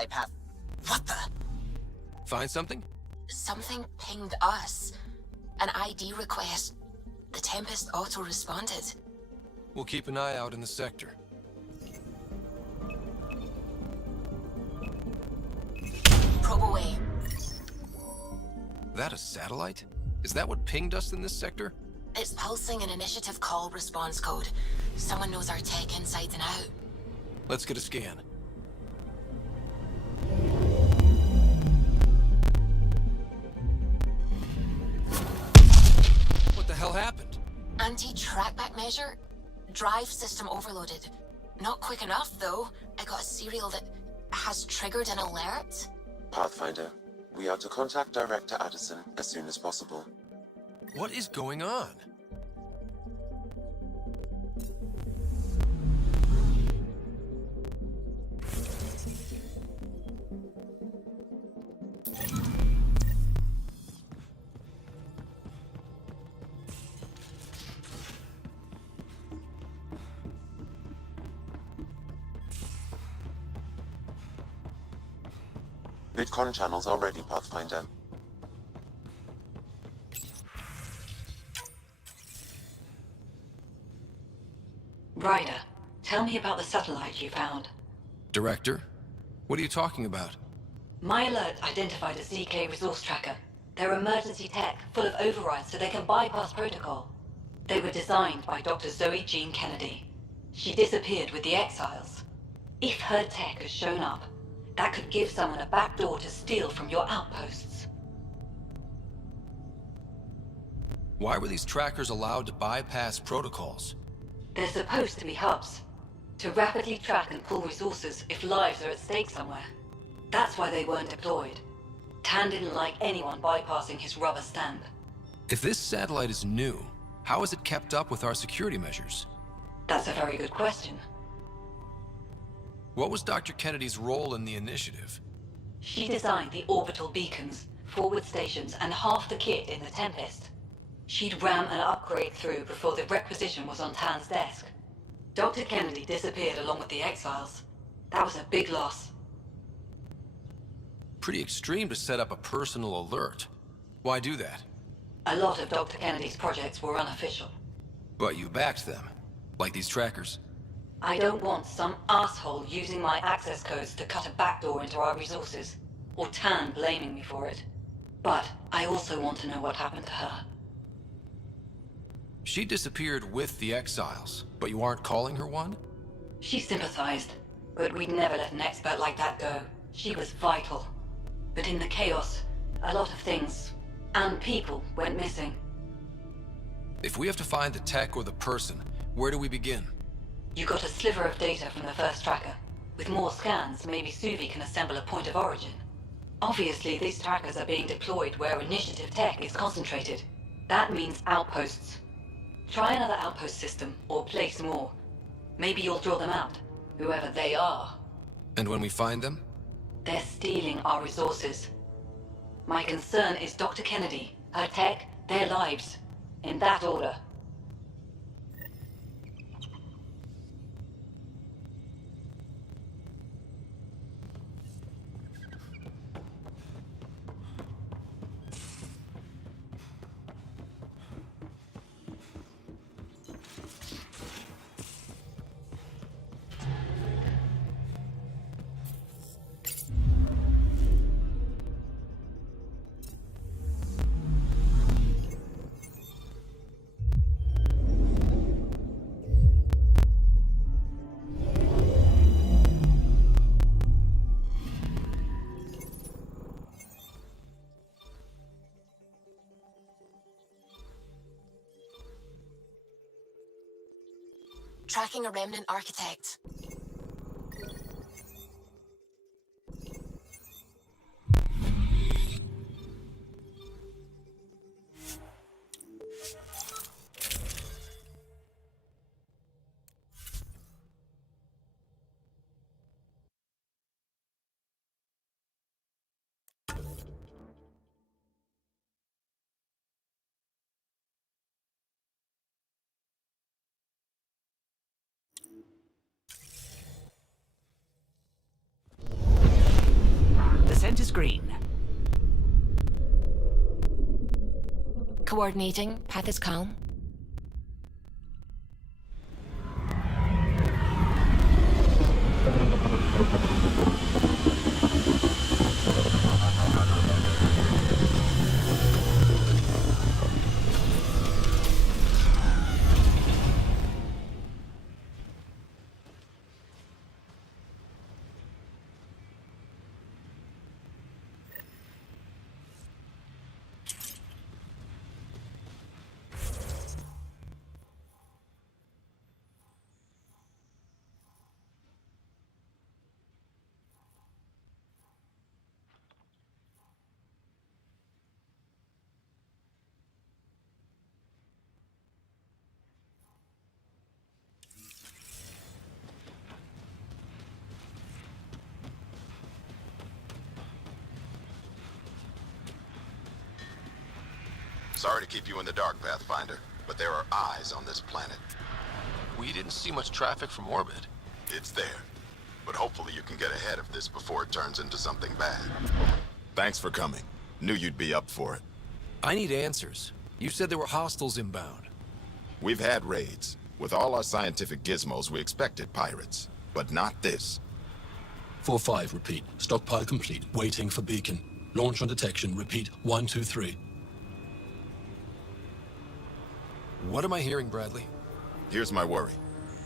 bypass. What the? Find something? Something pinged us. An ID request. The Tempest auto-responded. We'll keep an eye out in the sector. Probe away. That a satellite? Is that what pinged us in this sector? It's pulsing an initiative call response code. Someone knows our tech inside and out. Let's get a scan. What the hell happened? Anti-trackback measure? Drive system overloaded. Not quick enough, though. I got a serial that has triggered an alert. Pathfinder, we are to contact Director Addison as soon as possible. What is going on? VidCon channels are ready, Pathfinder. Ryder, tell me about the satellite you found. Director? What are you talking about? My alert identified a ZK resource tracker. They're emergency tech, full of overrides so they can bypass protocol. They were designed by Dr. Zoe Jean Kennedy. She disappeared with the Exiles. If her tech has shown up, that could give someone a backdoor to steal from your outposts. Why were these trackers allowed to bypass protocols? They're supposed to be hubs, to rapidly track and pull resources if lives are at stake somewhere. That's why they weren't deployed. Tan didn't like anyone bypassing his rubber stamp. If this satellite is new, how is it kept up with our security measures? That's a very good question. What was Dr. Kennedy's role in the initiative? She designed the orbital beacons, forward stations, and half the kit in the Tempest. She'd ram an upgrade through before the requisition was on Tan's desk. Dr. Kennedy disappeared along with the Exiles. That was a big loss. Pretty extreme to set up a personal alert. Why do that? A lot of Dr. Kennedy's projects were unofficial. But you backed them, like these trackers. I don't want some asshole using my access codes to cut a backdoor into our resources, or Tan blaming me for it. But I also want to know what happened to her. She disappeared with the Exiles, but you aren't calling her one? She sympathized, but we'd never let an expert like that go. She was vital. But in the chaos, a lot of things, and people, went missing. If we have to find the tech or the person, where do we begin? You got a sliver of data from the first tracker. With more scans, maybe Suvi can assemble a point of origin. Obviously, these trackers are being deployed where initiative tech is concentrated. That means outposts. Try another outpost system, or place more. Maybe you'll draw them out, whoever they are. And when we find them? They're stealing our resources. My concern is Dr. Kennedy, her tech, their lives. In that order. Tracking a remnant architect. screen. Coordinating. Path is calm. Sorry to keep you in the dark, Pathfinder, but there are eyes on this planet. We didn't see much traffic from orbit. It's there. But hopefully you can get ahead of this before it turns into something bad. Thanks for coming. Knew you'd be up for it. I need answers. You said there were hostiles inbound. We've had raids. With all our scientific gizmos, we expected pirates. But not this. 4-5, repeat. Stockpile complete. Waiting for beacon. Launch on detection. Repeat. 1, 2, 3. What am I hearing, Bradley? Here's my worry.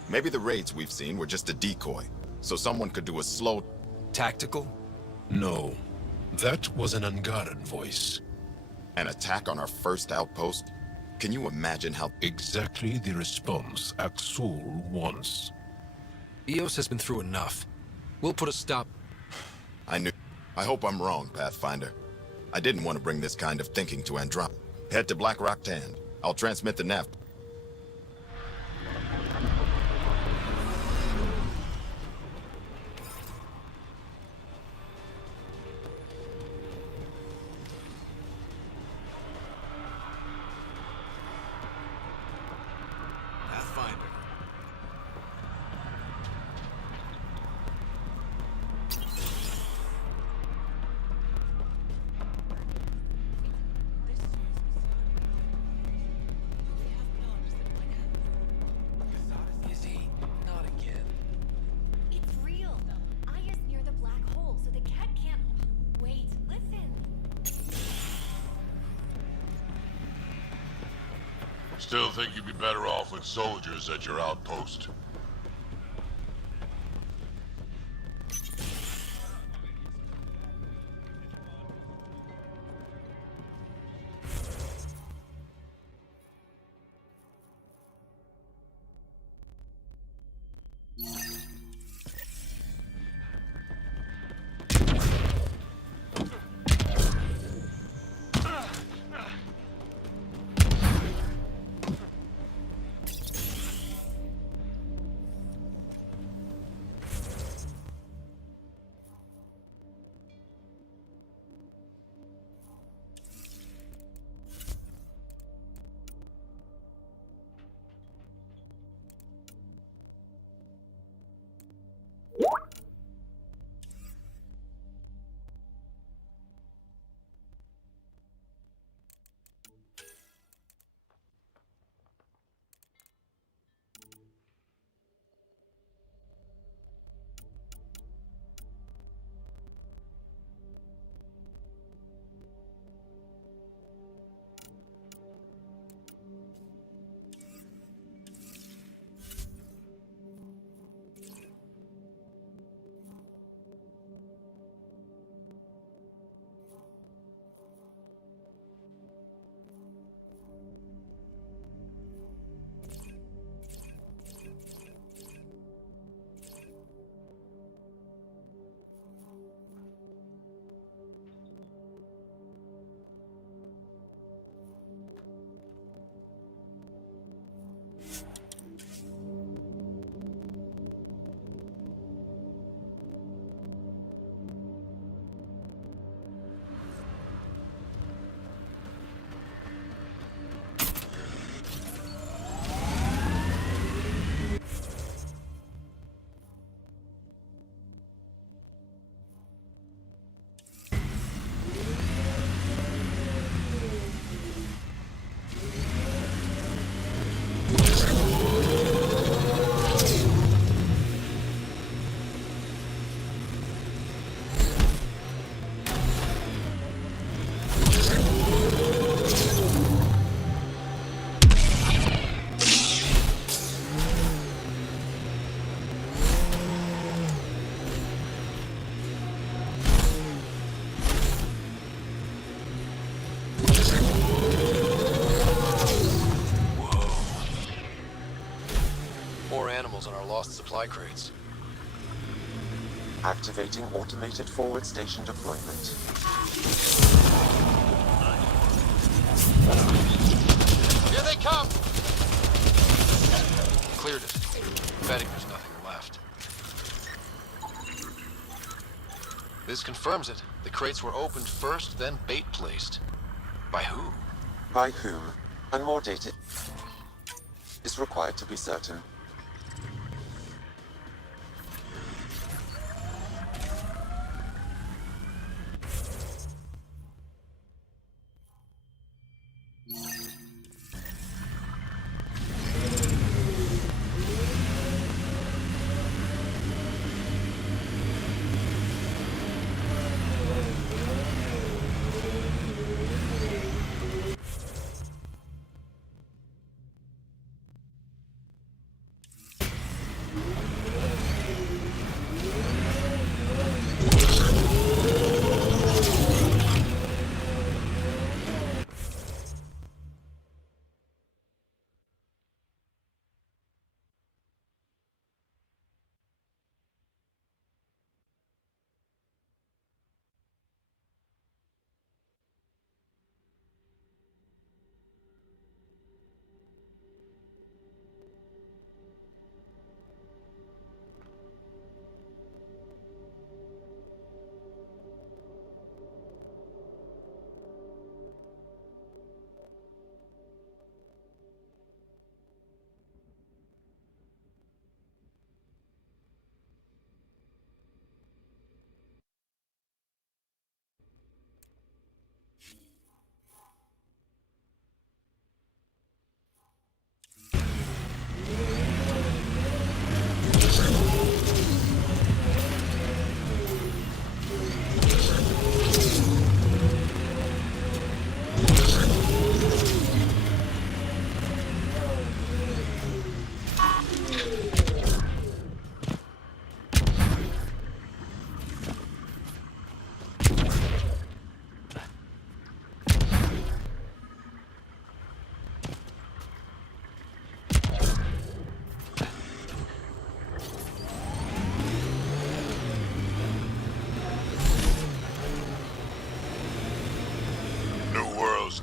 Maybe the raids we've seen were just a decoy, so someone could do a slow... Tactical? No. That was an unguarded voice. An attack on our first outpost? Can you imagine how... Exactly the response Axul wants. EOS has been through enough. We'll put a stop. I knew... I hope I'm wrong, Pathfinder. I didn't want to bring this kind of thinking to Andromeda. Head to Black Rock Tand. I'll transmit the nav. Pathfinder. Is he? Not again. It's real. Aya's near the black hole, so the cat can't. Wait, listen. Still think you'd be better off with soldiers at your outpost. supply crates. Activating automated forward station deployment. Here they come! Cleared it. Betting there's nothing left. This confirms it. The crates were opened first, then bait placed. By who? By whom? And more data is required to be certain.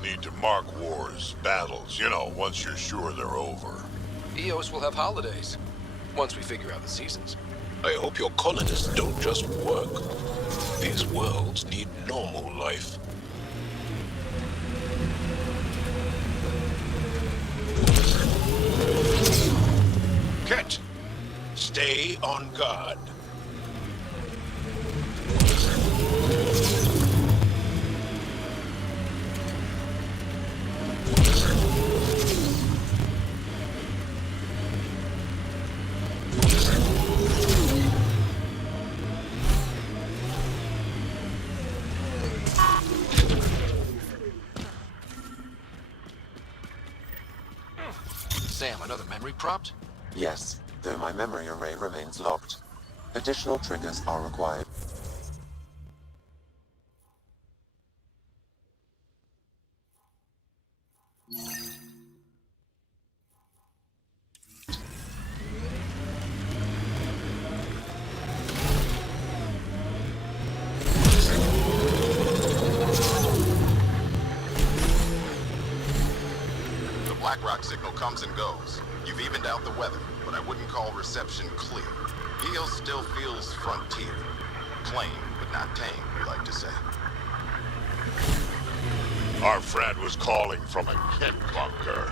Need to mark wars, battles, you know, once you're sure they're over. EOS will have holidays, once we figure out the seasons. I hope your colonists don't just work. These worlds need normal life. Ket, stay on guard. Sam, another memory prompt? Yes, though my memory array remains locked. Additional triggers are required. BlackRock signal comes and goes. You've evened out the weather, but I wouldn't call reception clear. EOS still feels frontier. Plain, but not tame, we like to say. Our friend was calling from a Kent bunker.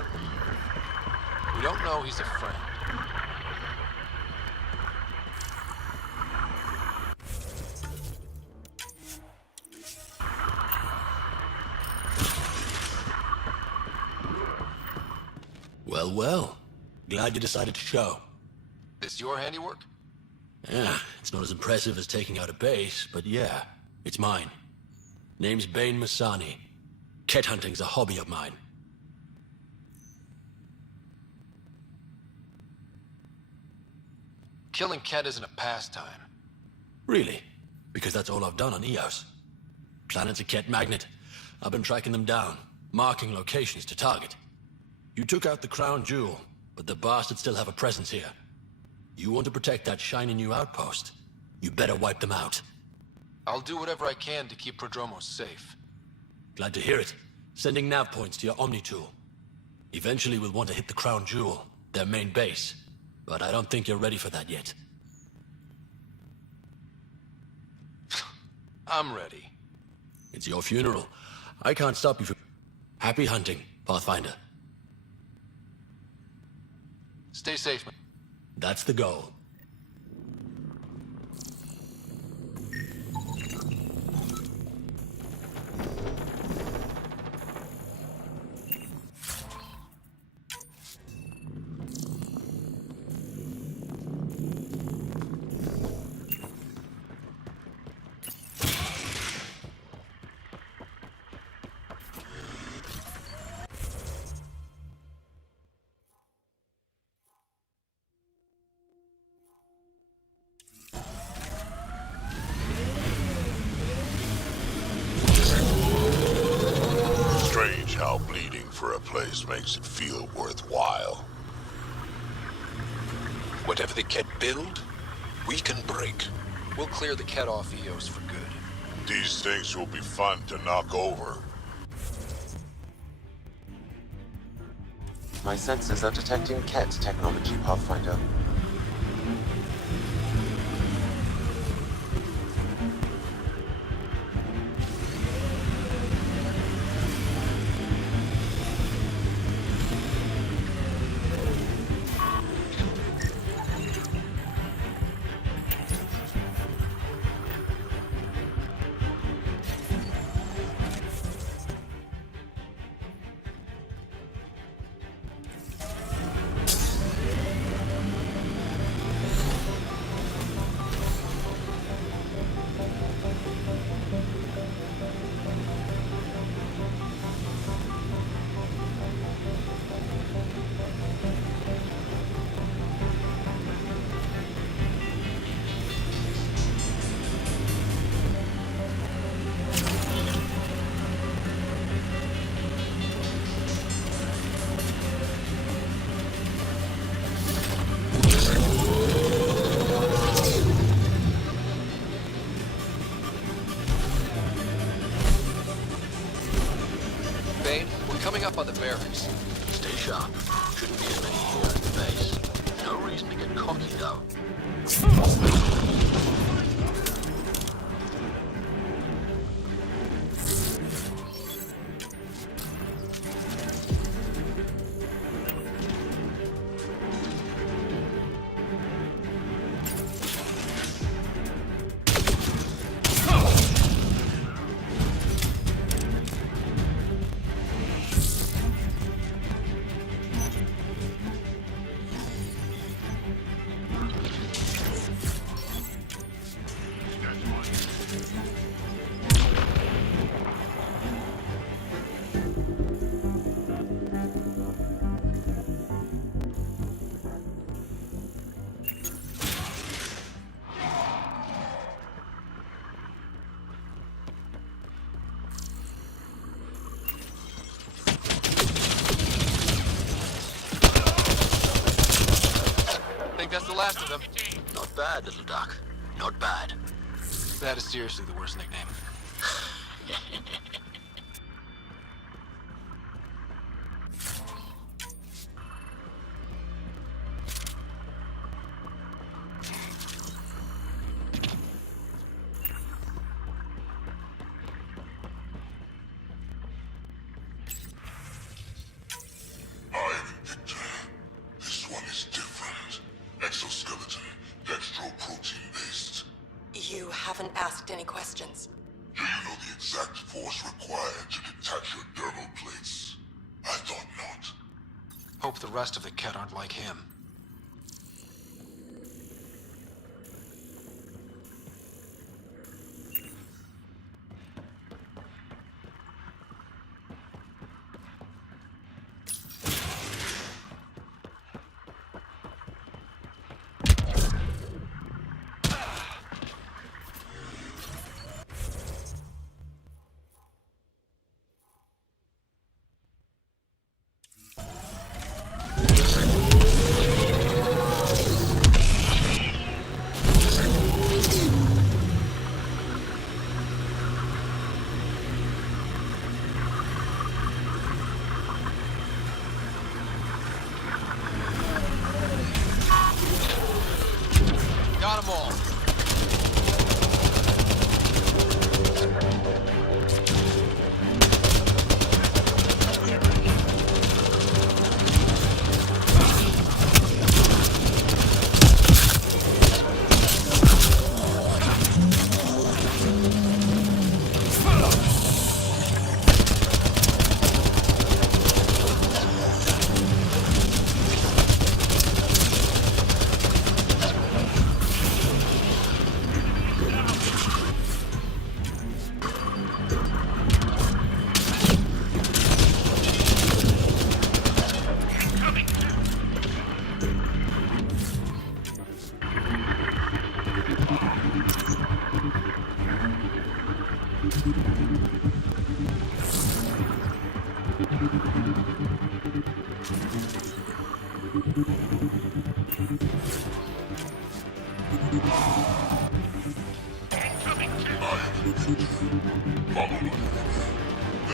We don't know he's a friend. Well, well. Glad you decided to show. This your handiwork? Yeah, it's not as impressive as taking out a base, but yeah, it's mine. Name's Bain Masani. Ket hunting's a hobby of mine. Killing Ket isn't a pastime. Really? Because that's all I've done on EOS. Planet's a Ket magnet. I've been tracking them down, marking locations to target. You took out the crown jewel, but the bastards still have a presence here. You want to protect that shiny new outpost? You better wipe them out. I'll do whatever I can to keep Prodromos safe. Glad to hear it. Sending nav points to your Omni tool. Eventually we'll want to hit the Crown Jewel, their main base. But I don't think you're ready for that yet. I'm ready. It's your funeral. I can't stop you from... Happy hunting, Pathfinder. Stay safe, man. That's the goal. Strange how bleeding for a place makes it feel worthwhile. Whatever the Ket build, we can break. We'll clear the Ket off EOS for good. These things will be fun to knock over. My sensors are detecting Ket technology, Pathfinder. Bane, we're coming up on the barracks. Stay sharp. Shouldn't be as many here at the base. No reason to get cocky, though. Think that's the last of them. Not bad, little duck. Not bad. That is seriously the worst nickname. I'm Victor. This one is different. Exoskeleton, dextroprotein-based. You haven't asked any questions. Do you know the exact force required to detach your dermal plates? I thought not. Hope the rest of the Ket aren't like him. Their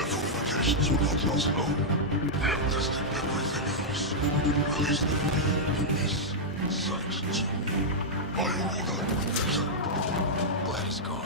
fortifications will not last long. We have tested everything else. Release the field in this Site 2. By your order, Victor. Glad he's gone.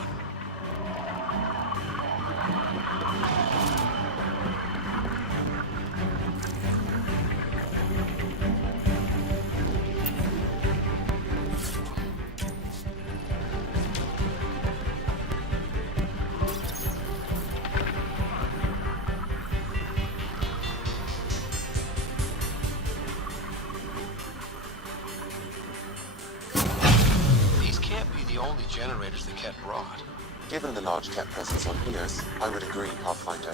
Only generators the Ket brought. Given the large Ket presence on Eos, I would agree, Pathfinder.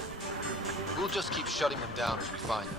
We'll just keep shutting them down as we find them.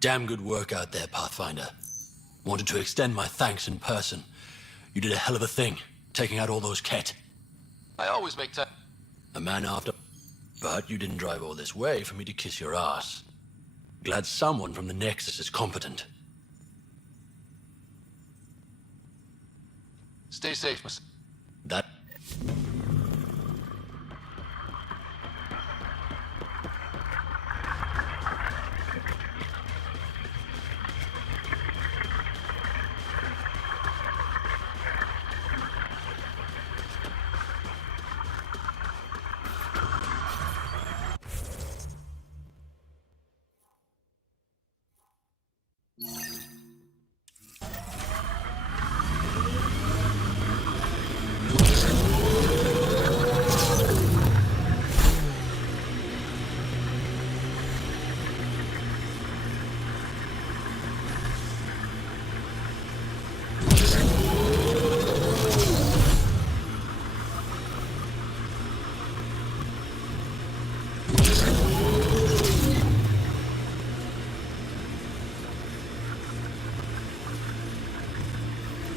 Damn good work out there, Pathfinder. Wanted to extend my thanks in person. You did a hell of a thing, taking out all those Ket. I always make time. A man after... But you didn't drive all this way for me to kiss your ass. Glad someone from the Nexus is competent. Stay safe, Miss. That...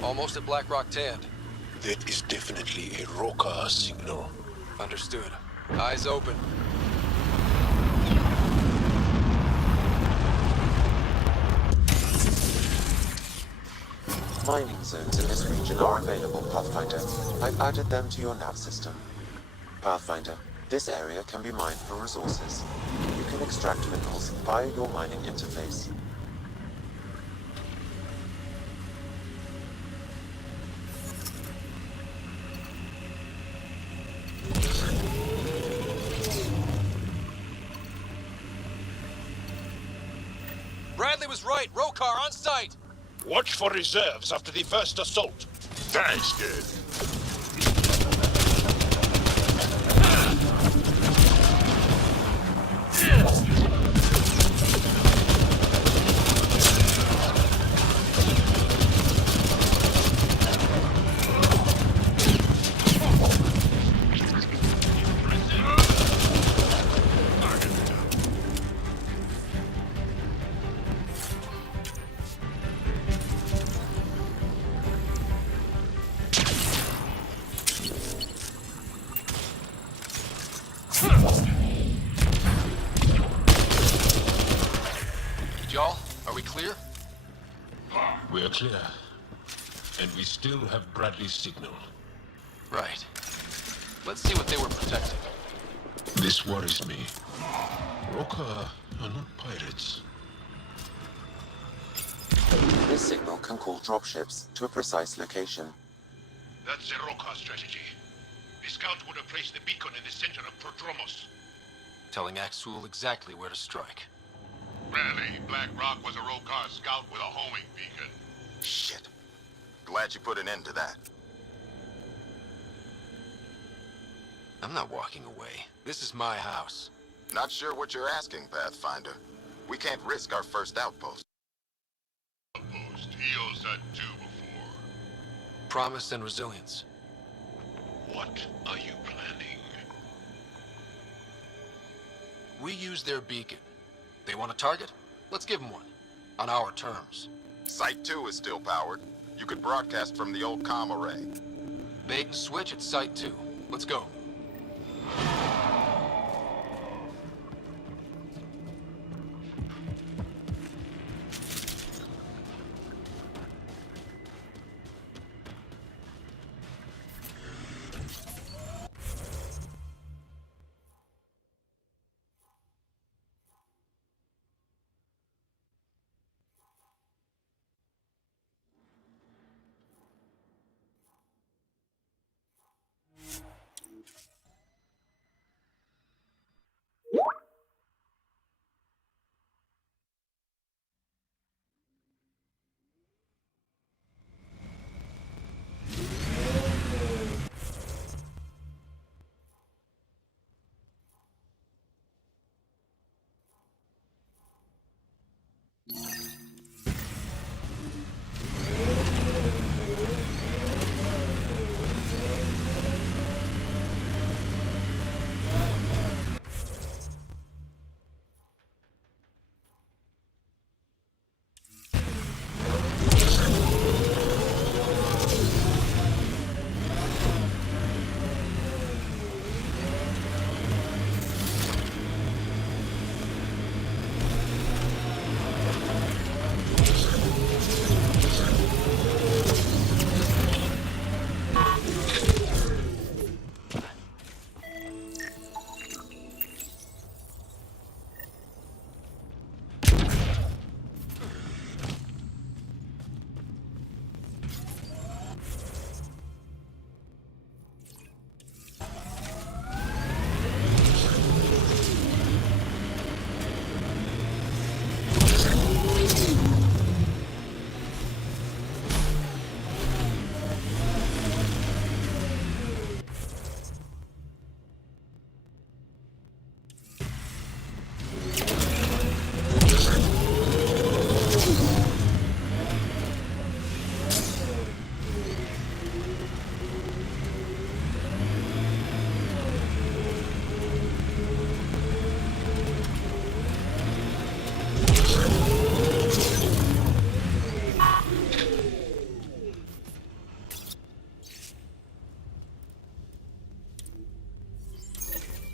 Almost at Black Rock Tand. That is definitely a Roka signal. Understood. Eyes open. Mining zones in this region are available, Pathfinder. I've added them to your nav system. Pathfinder, this area can be mined for resources. You can extract minerals via your mining interface. Bradley was right. Rokar on site. Watch for reserves after the first assault. Thanks, kid. Y'all, are we clear? We're clear. And we still have Bradley's signal. Right. Let's see what they were protecting. This worries me. Roka are not pirates. This signal can call dropships to a precise location. That's the Roka strategy. The scout would have placed the beacon in the center of Prodromos. Telling Axul exactly where to strike. Really, Black Rock was a Rokar scout with a homing beacon. Shit. Glad you put an end to that. I'm not walking away. This is my house. Not sure what you're asking, Pathfinder. We can't risk our first outpost. Outpost. EO's had two before. Promise and resilience. What are you planning? We use their beacon. They want a target? Let's give them one. On our terms. Site 2 is still powered. You could broadcast from the old comm array. Bait and switch at Site 2. Let's go.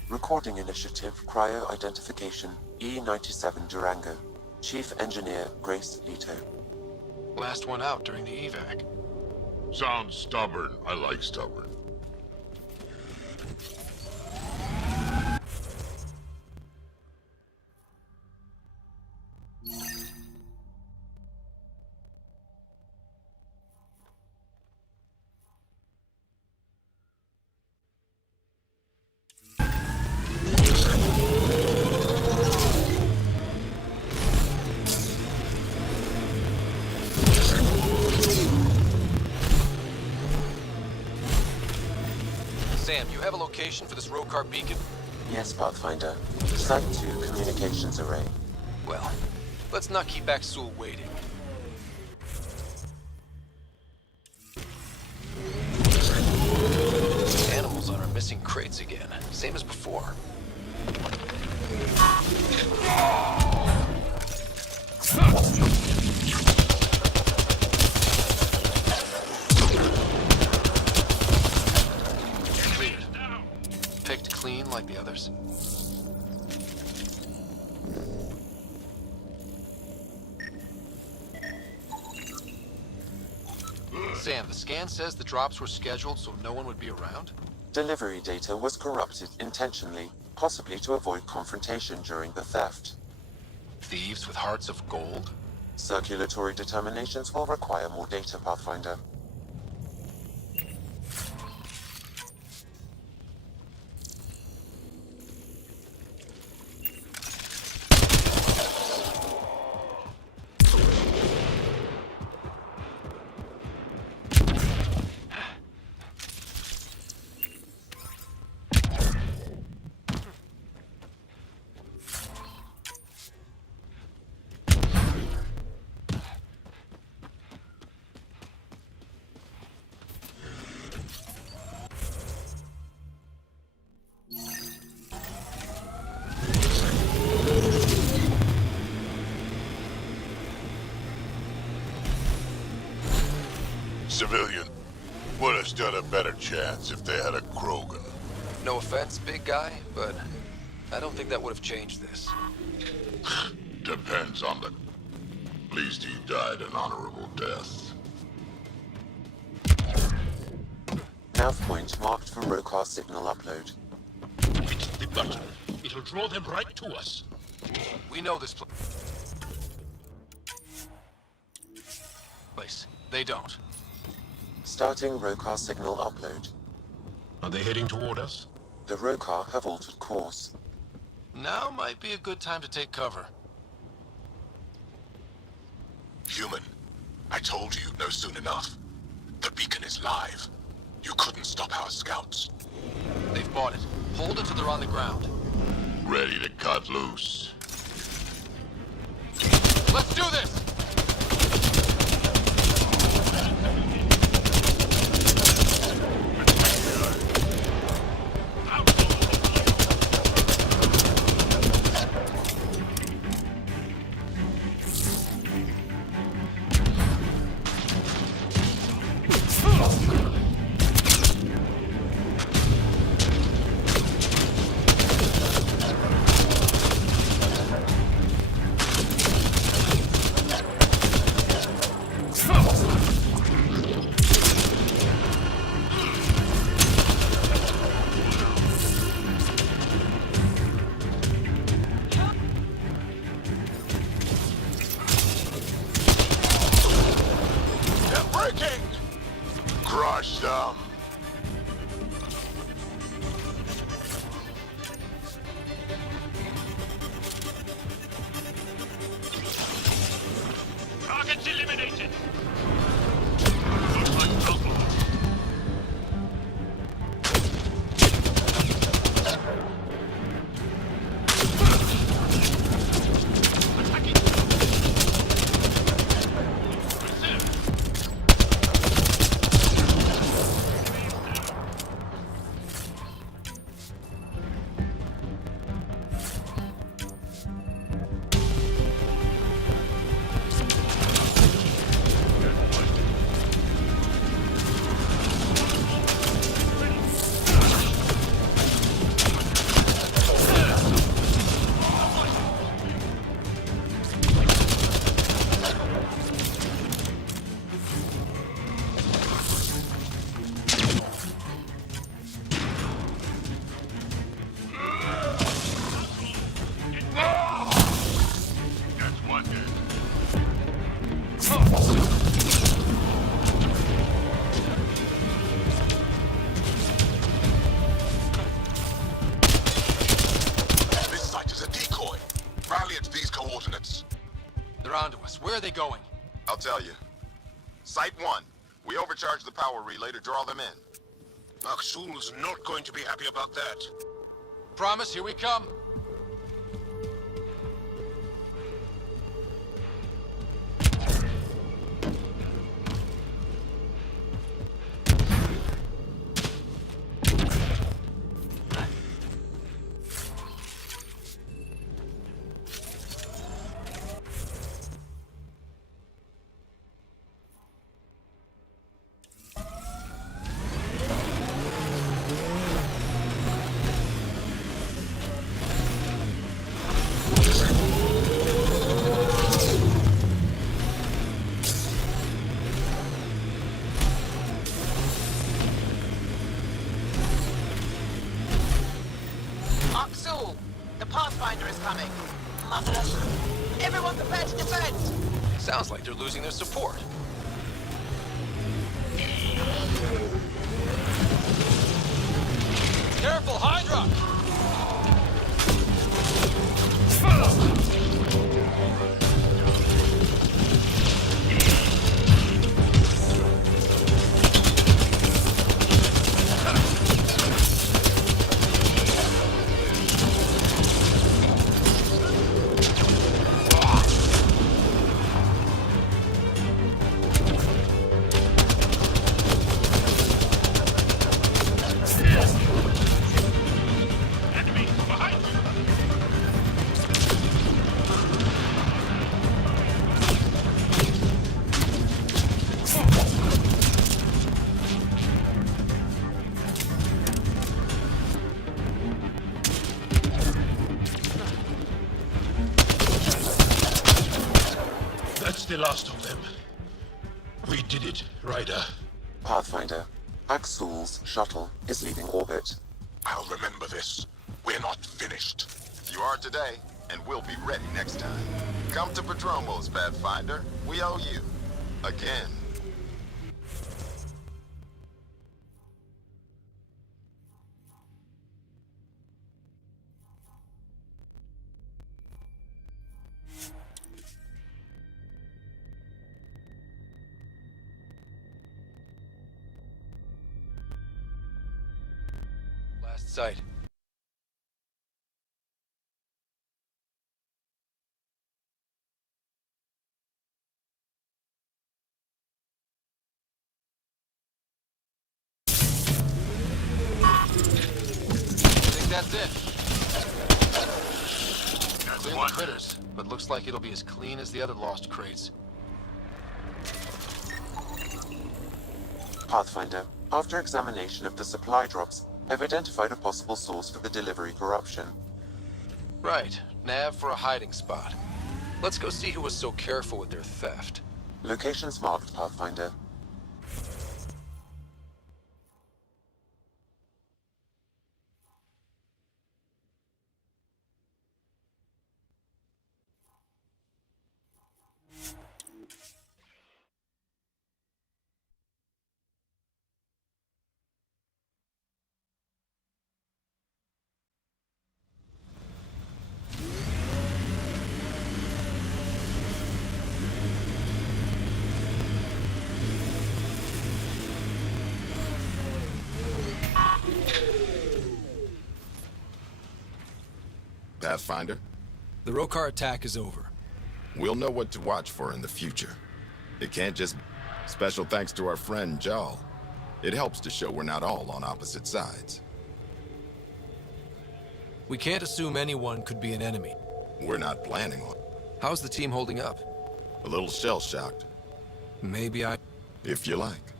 Recording Initiative Cryo Identification E97 Durango. Chief Engineer Grace Leto. last one out during the evac. Sounds stubborn. I like stubborn. Sam, you have a location for this road-car beacon? Yes, Pathfinder. Site 2 communications array. Well, let's not keep Axul waiting. Animals on our missing crates again, same as before. Cleared. Picked clean like the others. Sam, the scan says the drops were scheduled so no one would be around? Delivery data was corrupted intentionally, possibly to avoid confrontation during the theft. Thieves with hearts of gold? Circulatory determinations will require more data, Pathfinder. Civilian would have stood a better chance if they had a Krogan. No offense, big guy, but I don't think that would have changed this. Depends on the... At least he died an honorable death. Nav point marked for Rokar signal upload. Hit the button. It'll draw them right to us. We know this place. They don't. Starting Rokar signal upload. Are they heading toward us? The Rokar have altered course. Now might be a good time to take cover. Human, I told you you'd know soon enough. The beacon is live. You couldn't stop our scouts. They've bought it. Hold it till they're on the ground. Ready to cut loose. Let's do this! Crush them. Targets eliminated. Looks like trouble. Attacking. This site is a decoy. Rally at these coordinates. They're onto us. Where are they going? I'll tell you. Site 1. We overcharged the power relay to draw them in. Maksul's not going to be happy about that. Promise, here we come. Maksul, the Pathfinder is coming. Mother of... Everyone prepare to defend! Sounds like they're losing their support. Careful, Hydra! That's the last of them. We did it, Ryder. Pathfinder, Maksul's shuttle is leaving orbit. I'll remember this. We're not finished. You are today, and we'll be ready next time. Come to Patromos, Pathfinder. We owe you. Again. Last sight. I think that's it. Clean the critters, but looks like it'll be as clean as the other lost crates. Pathfinder, after examination of the supply drops, I've identified a possible source for the delivery corruption. Right. Nav for a hiding spot. Let's go see who was so careful with their theft. Locations marked, Pathfinder. Pathfinder, The Rokar attack is over. we'll know what to watch for in the future. It can't just... Special thanks to our friend, Jal. It helps to show we're not all on opposite sides. We can't assume anyone could be an enemy. We're not planning on... How's the team holding up? A little shell-shocked, Maybe I... if you like.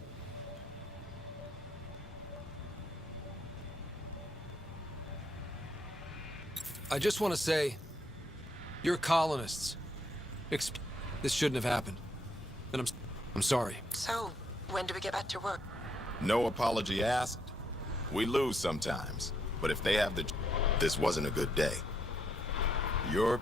I just want to say, you're colonists. This shouldn't have happened. And I'm sorry. So, when do we get back to work? No apology asked. We lose sometimes, but if they have the... This wasn't a good day. You're...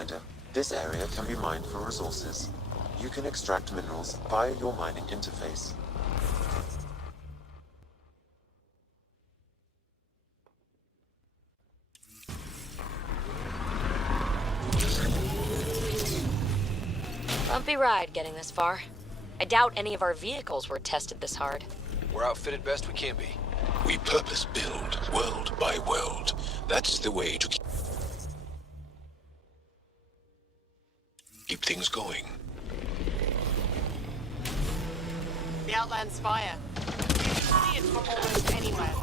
Pathfinder, this area can be mined for resources. You can extract minerals via your mining interface. Bumpy ride getting this far. I doubt any of our vehicles were tested this hard. We're outfitted best we can be. We purpose build, world by world. That's the way to keep things going. The Outland's fire. You can see it from almost anywhere.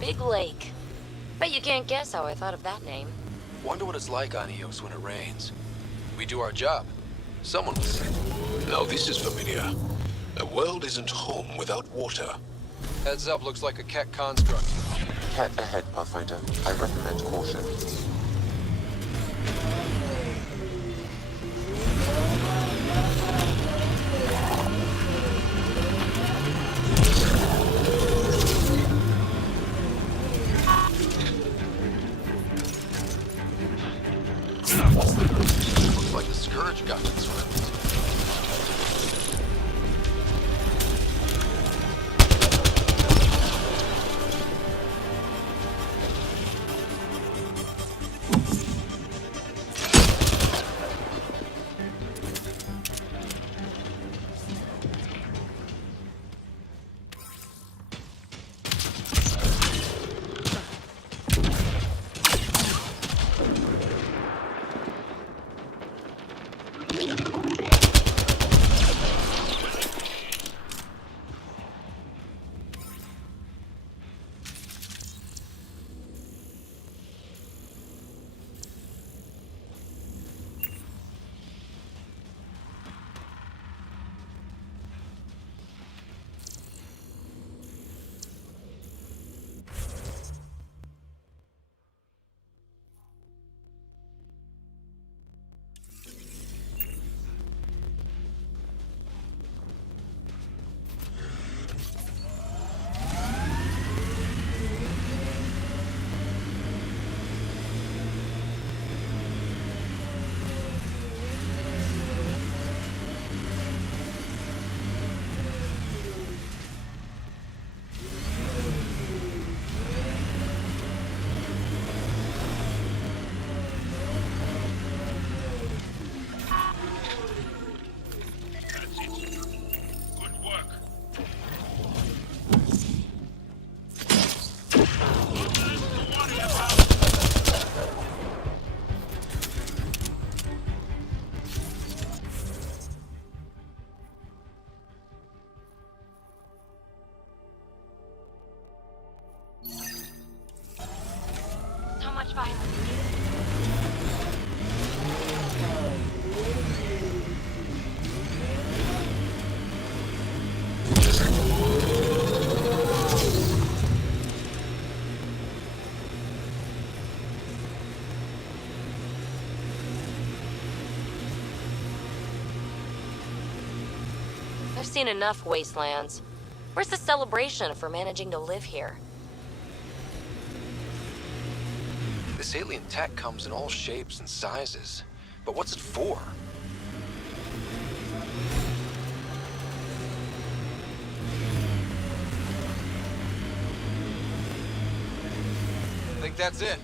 Big Lake. Bet you can't guess how I thought of that name. Wonder what it's like on Eos when it rains. We do our job. Someone will say. Now this is familiar. A world isn't home without water. Heads up, looks like a Ket construct. Cat ahead, Pathfinder. I recommend caution. Looks like the Scourge got to this one. So much violence. I've seen enough wastelands. Where's the celebration for managing to live here? This alien tech comes in all shapes and sizes. But what's it for? I think that's it.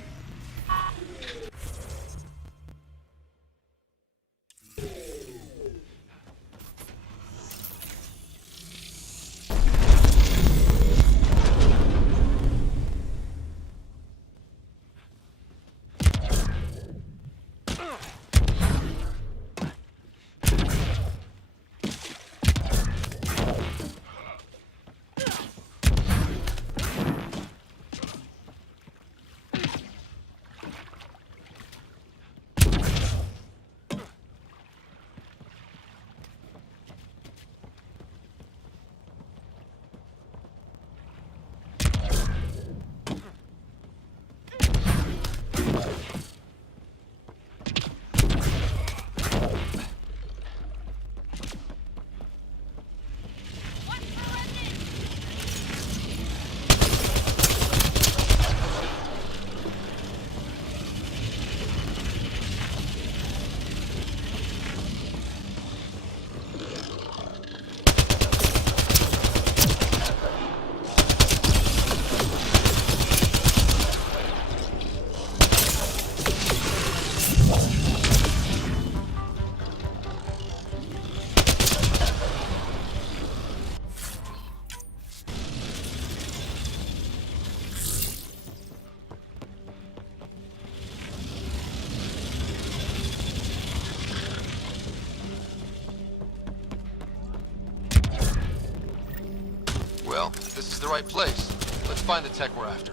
right place. Let's find the tech we're after.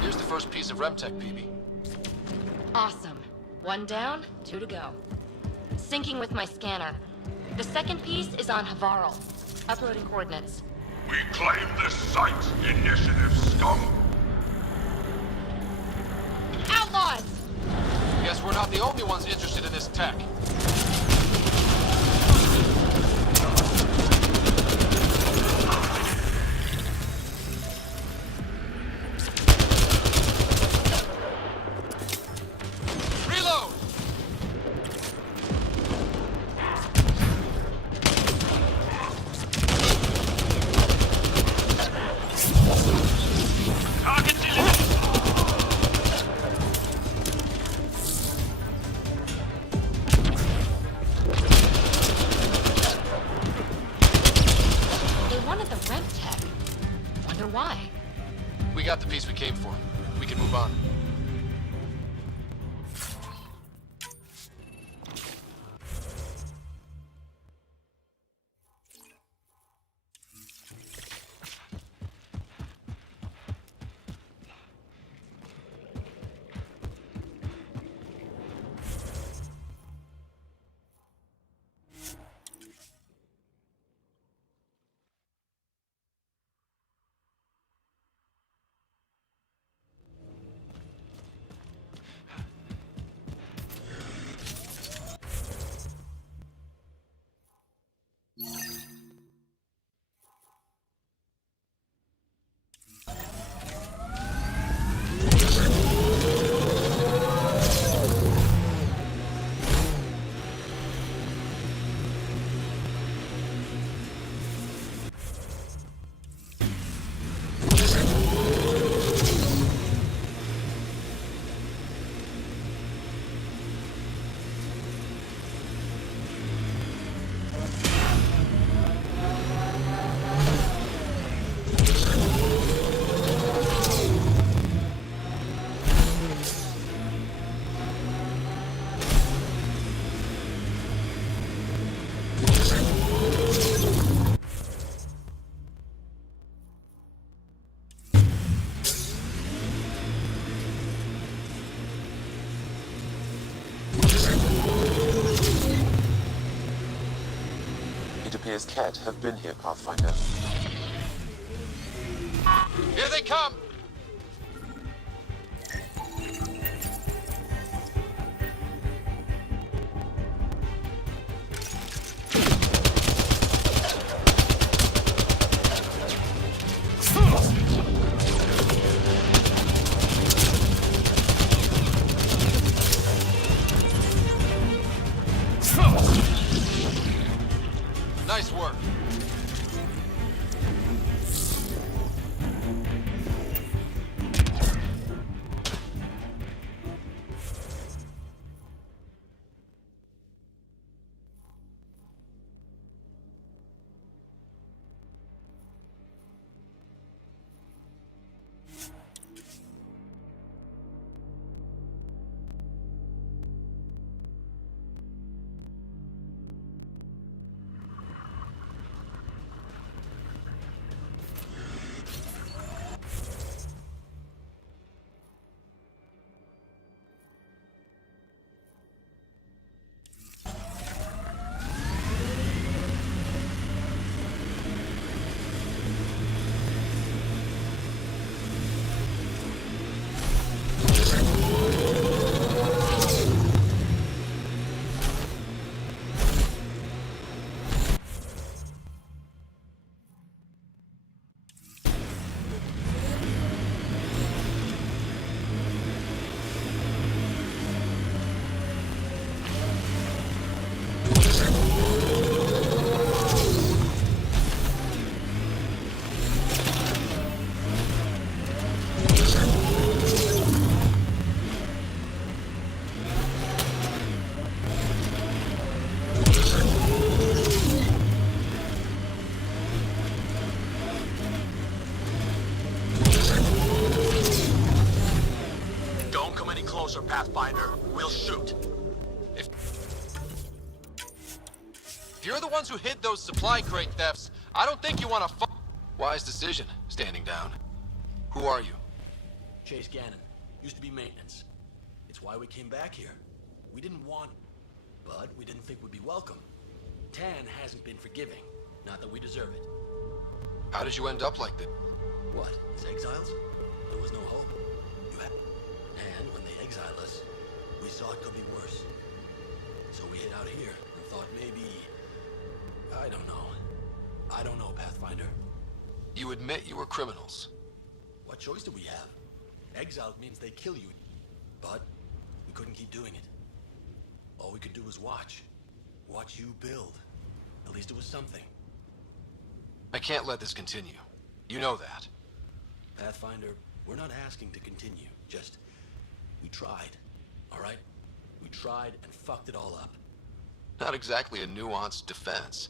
Here's the first piece of RemTech, PB. Awesome. 1 down, 2 to go. Syncing with my scanner. The second piece is on Havarl. Uploading coordinates. We claim this site, Initiative scum! Outlaws! Guess we're not the only ones interested in this tech. Reload! Target delivered! They wanted the rem tech. Wonder why. We got the piece we came for. We can move on. It appears Kett have been here, Pathfinder. Here they come! Nice work. Pathfinder, we'll shoot. If you're the ones who hid those supply crate thefts, I don't think you want to Wise decision, standing down. Who are you? Chase Gannon. Used to be maintenance. It's why we came back here. We didn't want... but we didn't think we'd be welcome. Tan hasn't been forgiving. Not that we deserve it. How did you end up like this? What, as exiles? There was no hope. You had... And when they exiled us, we saw it could be worse. So we hid out here and thought maybe... I don't know. I don't know, Pathfinder. You admit you were criminals. What choice did we have? Exiled means they kill you. But we couldn't keep doing it. All we could do was watch. Watch you build. At least it was something. I can't let this continue. You know that. Pathfinder, we're not asking to continue. Just, we tried. Alright? We tried and fucked it all up. Not exactly a nuanced defense.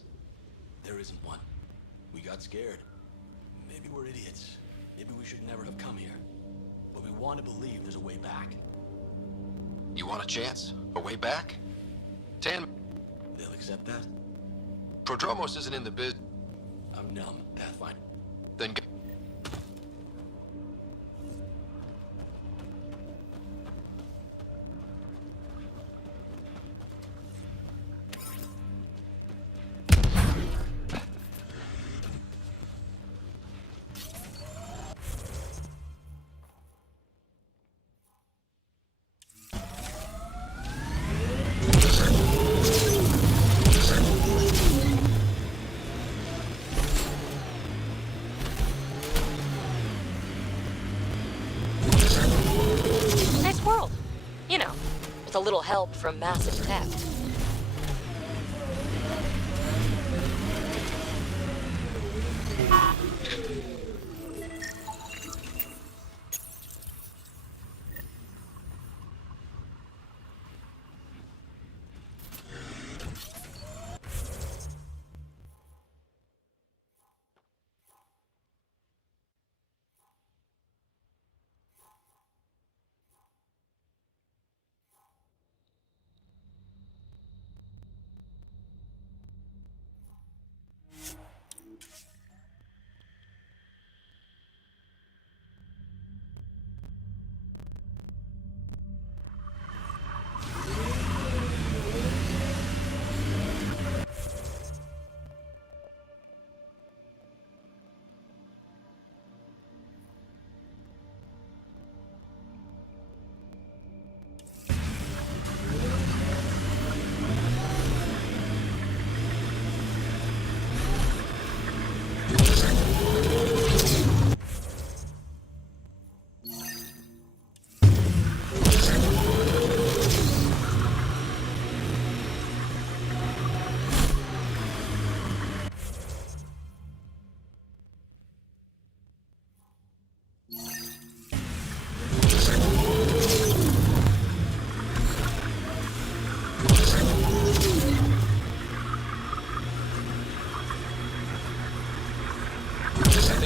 There isn't one. We got scared. Maybe we're idiots. Maybe we should never have come here. But we want to believe there's a way back. You want a chance? A way back? Tan... They'll accept that? Prodromos isn't in the biz... I'm numb, Pathfinder. Then go... With a little help from massive tech.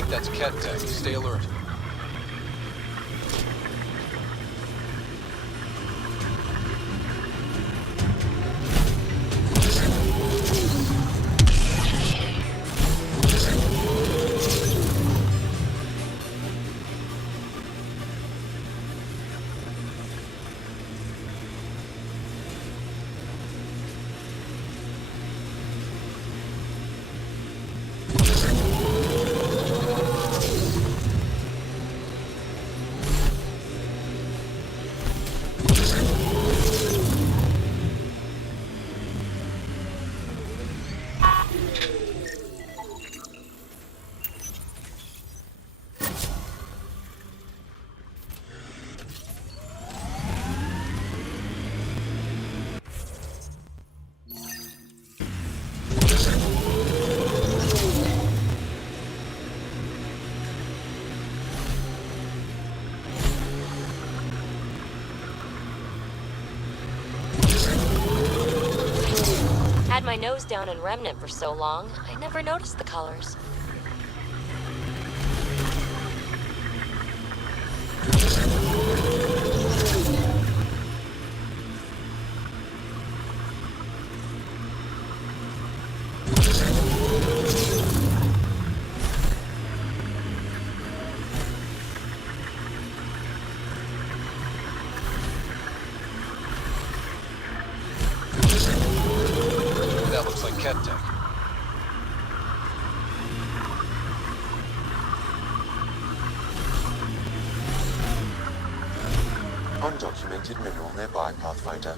That's Ket Tech. Stay alert. Had my nose down in Remnant for so long, I never noticed the colors. Ket tech. Undocumented mineral nearby, Pathfinder.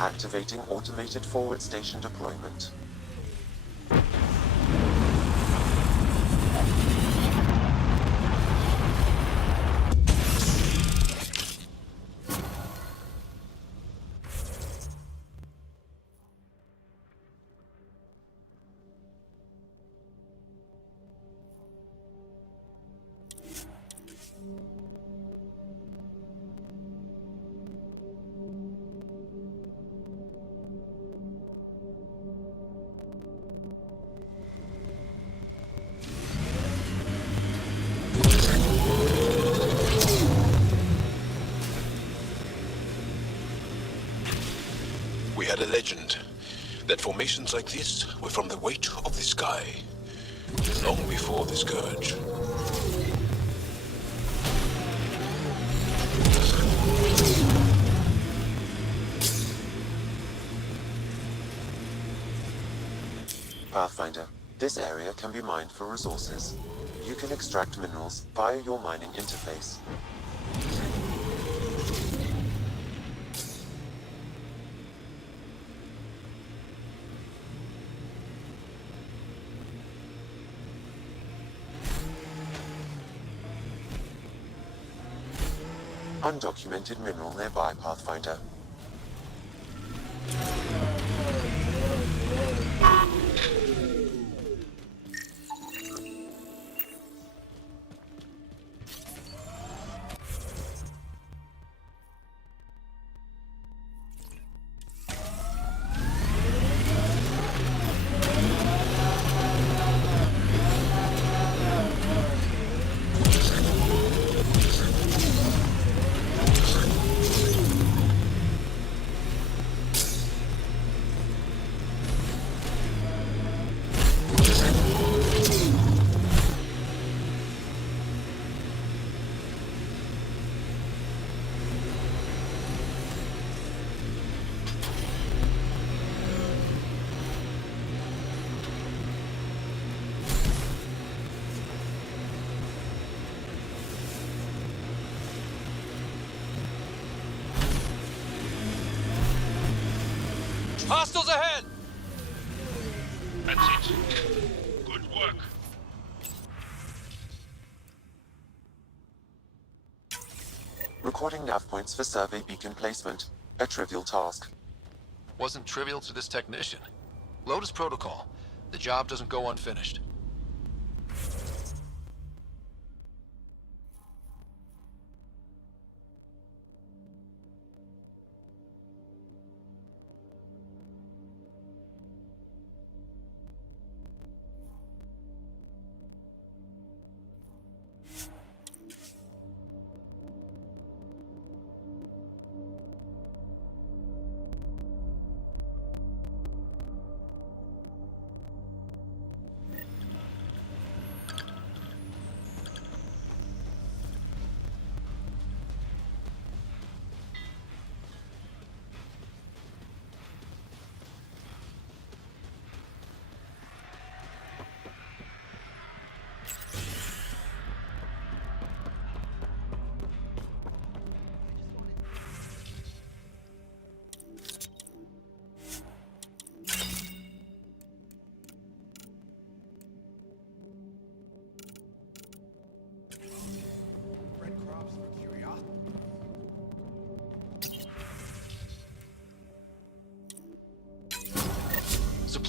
Activating automated forward station deployment. We had a legend that formations like this were from the weight of the sky, long before the Scourge. Pathfinder, this area can be mined for resources. You can extract minerals via your mining interface. Undocumented mineral nearby, Pathfinder. Hostiles ahead! That's it. Good work. Recording nav points for survey beacon placement. A trivial task. Wasn't trivial to this technician. Lotus protocol. The job doesn't go unfinished.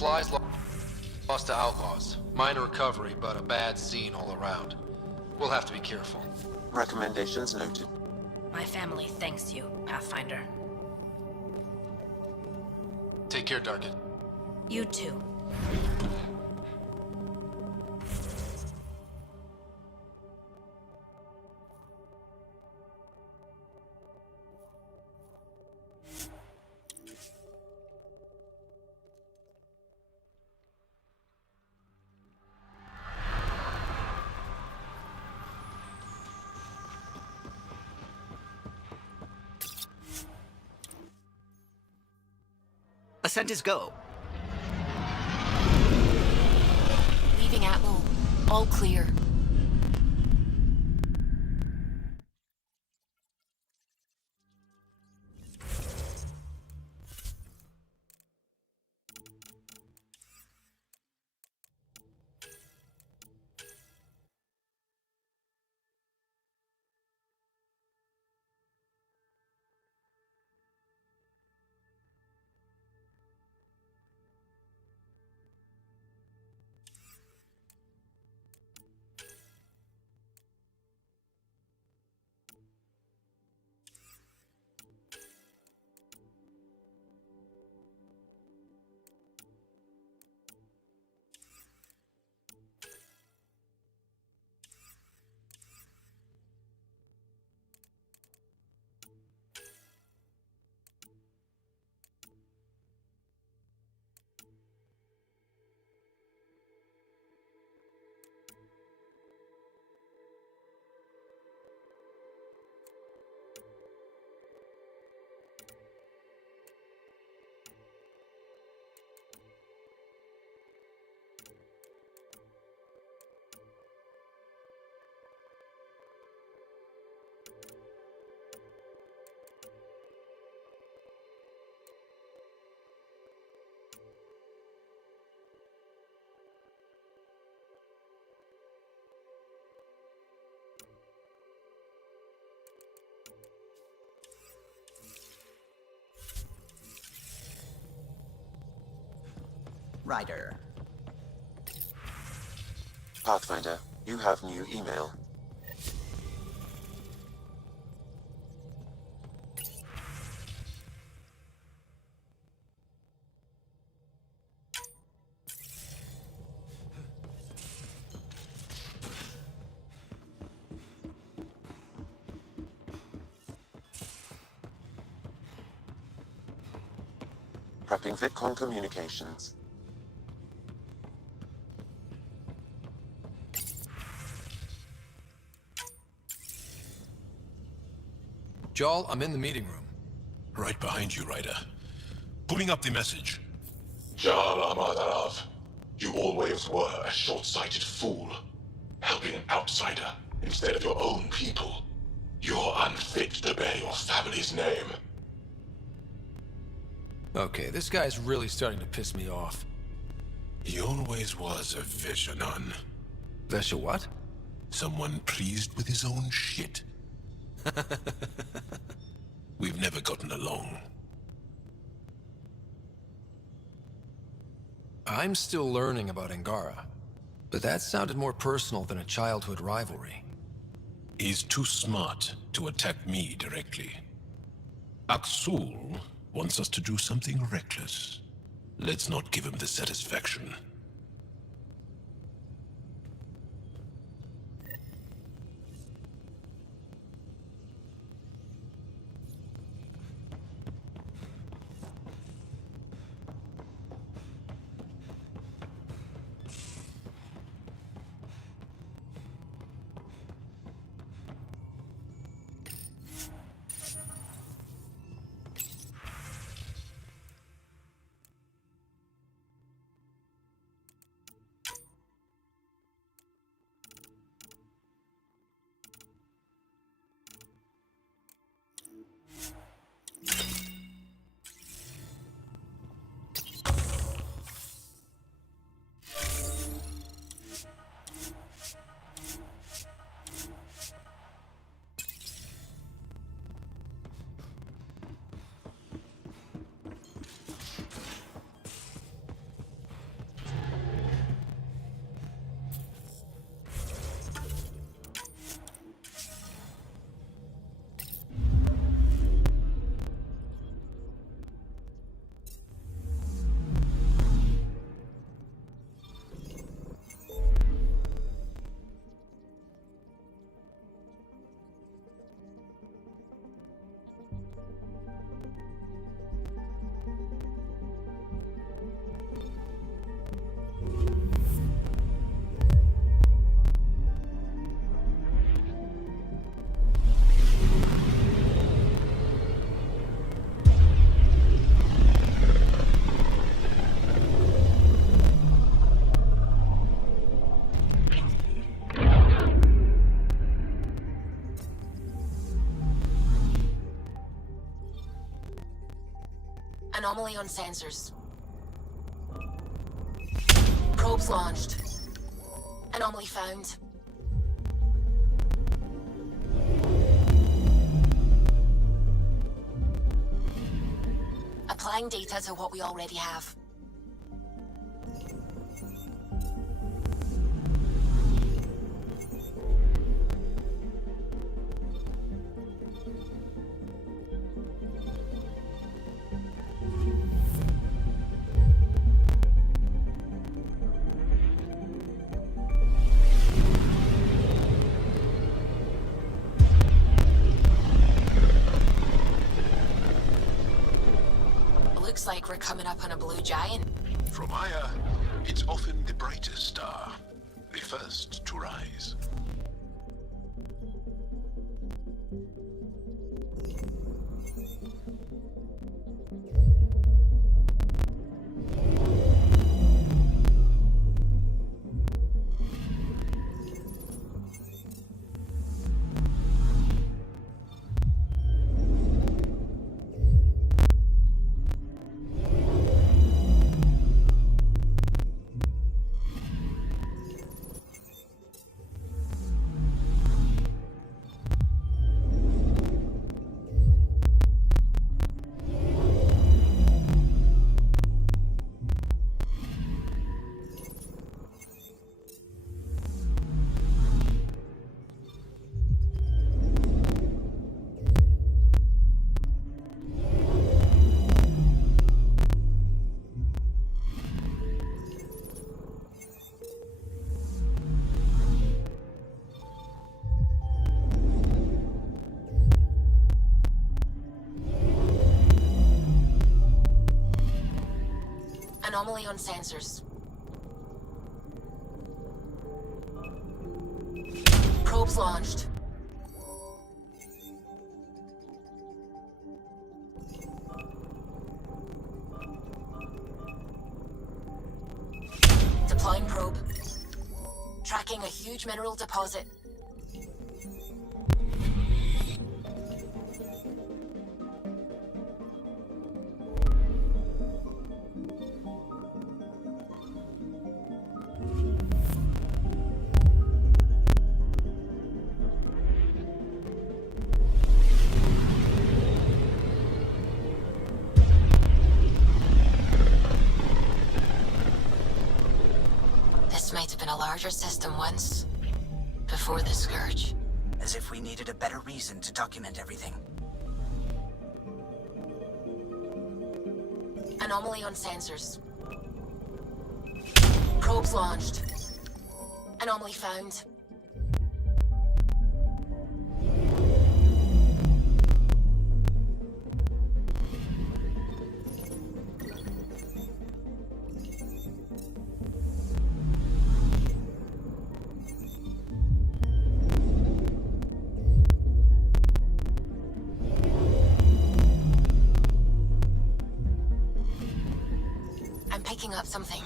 Supplies lost to outlaws. Minor recovery, but a bad scene all around. We'll have to be careful. Recommendations noted. My family thanks you, Pathfinder. Take care, Darkin. You too. Ascent is go. Leaving Atmo. All clear. Ryder. Pathfinder, you have new email. Prepping VidCon communications. Jarl, I'm in the meeting room. Right behind you, Ryder. Pulling up the message. Jarl Amadarav, you always were a short-sighted fool. Helping an outsider instead of your own people. You're unfit to bear your family's name. Okay, this guy's really starting to piss me off. He always was a Vishanon. Vesha what? Someone pleased with his own shit. We've never gotten along. I'm still learning about Angara, but that sounded more personal than a childhood rivalry. He's too smart to attack me directly. Aksul wants us to do something reckless. Let's not give him the satisfaction. Anomaly on sensors. Probes launched. Anomaly found. Applying data to what we already have. Looks like we're coming up on a blue giant. From Aya, it's often the brightest star, the first to rise. Anomaly on sensors. Probes launched. Deploying probe. Tracking a huge mineral deposit. Might have been a larger system once, before the Scourge. As if we needed a better reason to document everything. Anomaly on sensors. Probes launched. Anomaly found. Picking up something.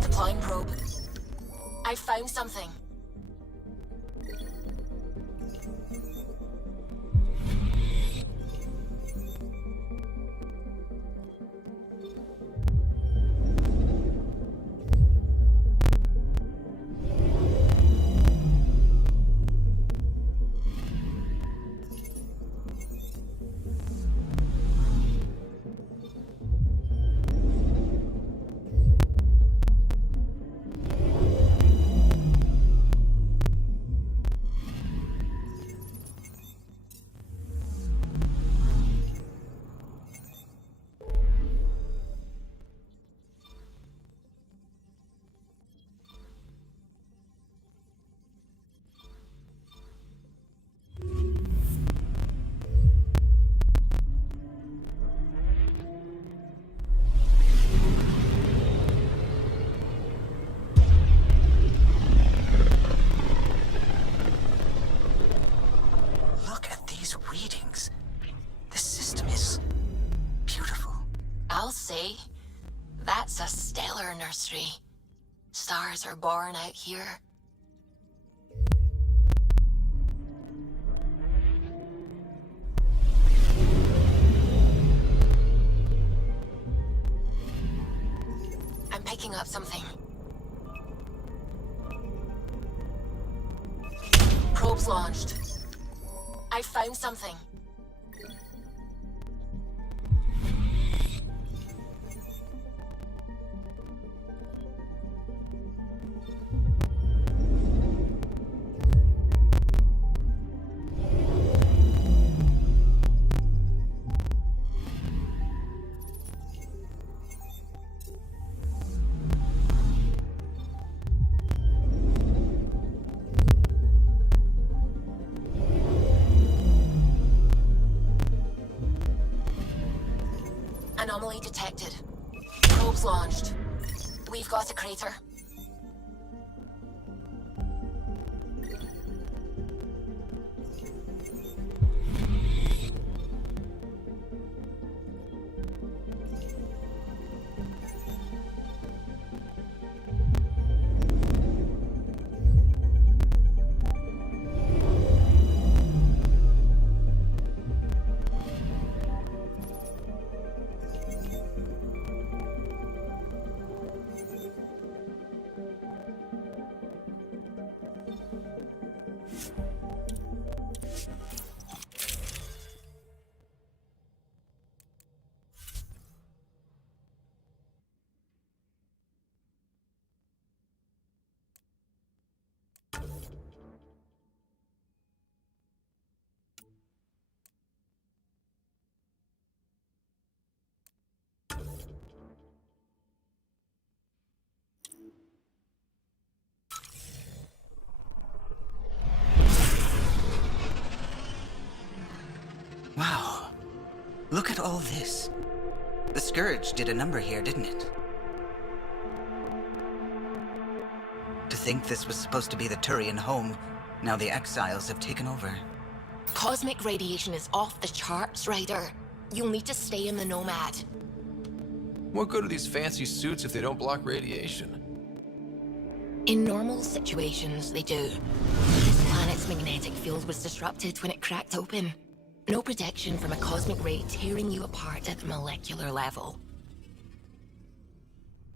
Deploying probe. I found something. That's a stellar nursery. Stars are born out here. Probes launched. I found something. Anomaly detected. Probes launched. We've got a crater. Wow. Look at all this. The Scourge did a number here, didn't it? To think this was supposed to be the Turian home, now the Exiles have taken over. Cosmic radiation is off the charts, Ryder. You'll need to stay in the Nomad. What good are these fancy suits if they don't block radiation? In normal situations, they do. This planet's magnetic field was disrupted when it cracked open. No protection from a cosmic ray tearing you apart at the molecular level.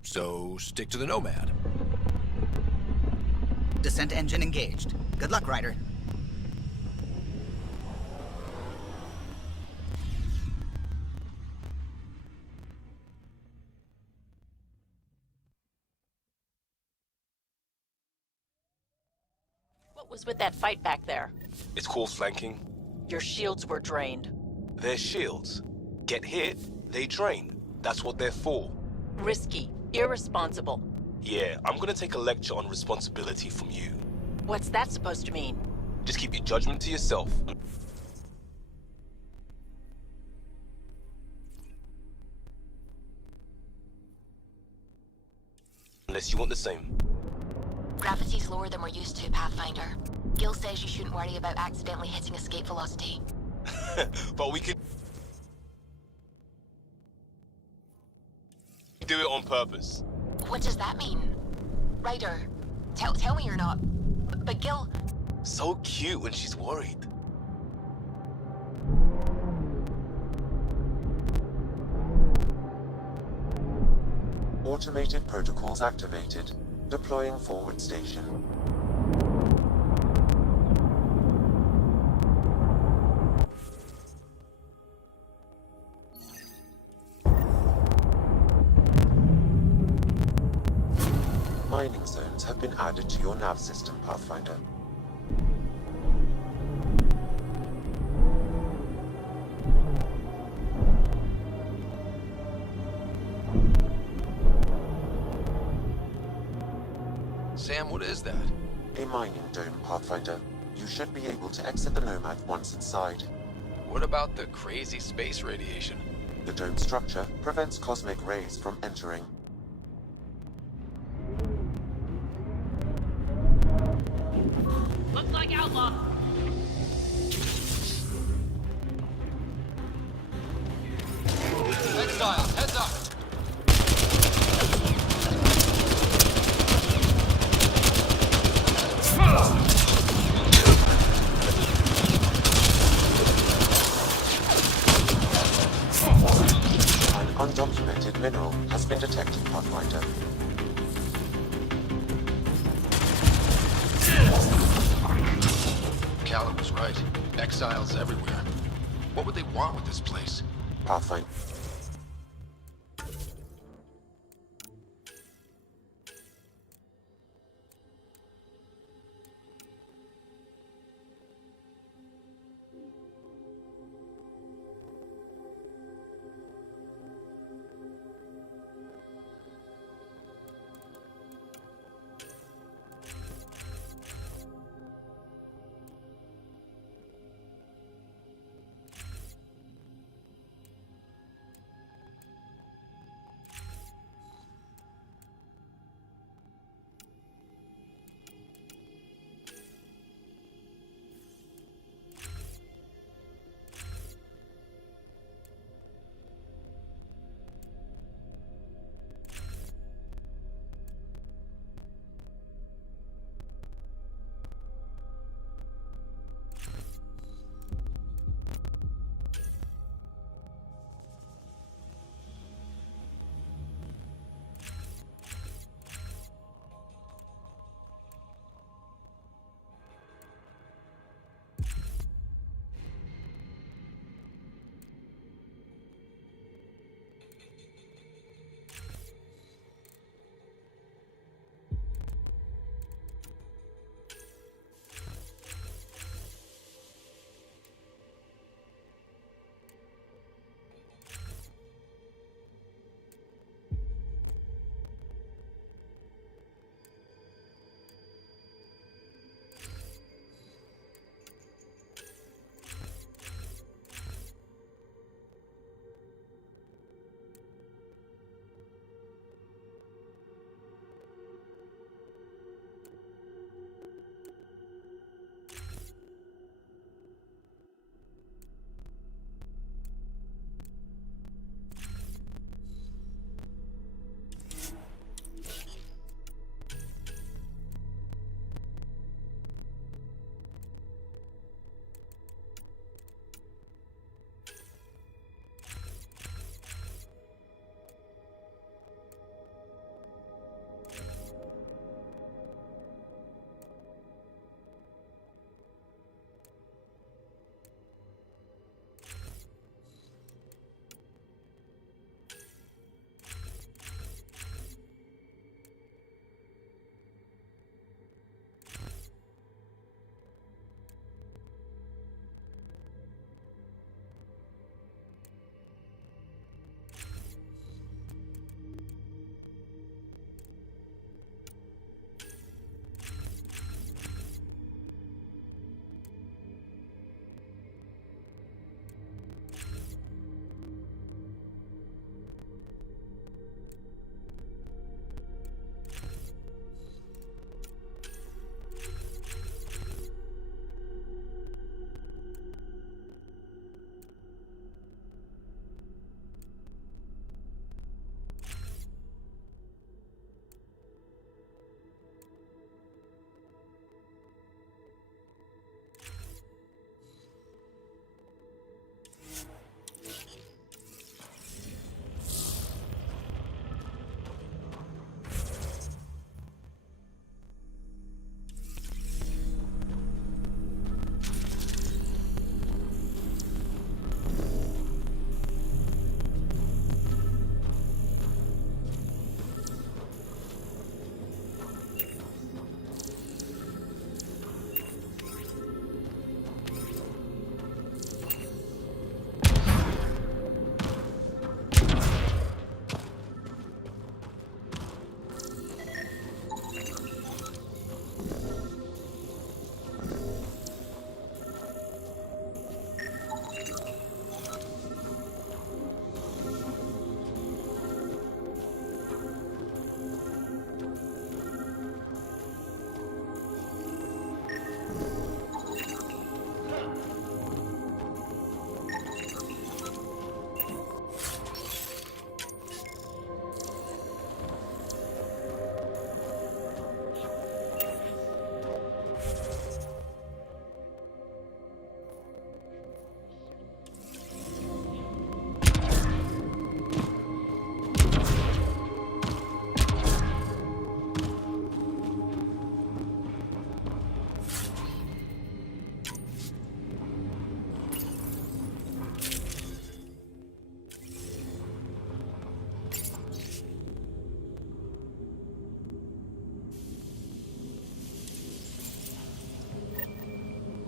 So, stick to the Nomad. Descent engine engaged. Good luck, Ryder. What was with that fight back there? It's called flanking. Your shields were drained. They're shields. Get hit, they drain. That's what they're for. Risky. Irresponsible. Yeah, I'm gonna take a lecture on responsibility from you. What's that supposed to mean? Just keep your judgment to yourself. Unless you want the same. Gravity's lower than we're used to, Pathfinder. Gil says you shouldn't worry about accidentally hitting escape velocity. But we could do it on purpose. What does that mean? Ryder, tell me you're not... But Gil... So cute when she's worried. Automated protocols activated. Deploying forward station. Mining zones have been added to your nav system, Pathfinder. Sam, what is that? A mining dome, Pathfinder. You should be able to exit the Nomad once inside. What about the crazy space radiation? The dome structure prevents cosmic rays from entering. Looks like outlaw. Exiles, heads up! An undocumented mineral has been detected Talon was right. Exiles everywhere. What would they want with this place? Pathfinder.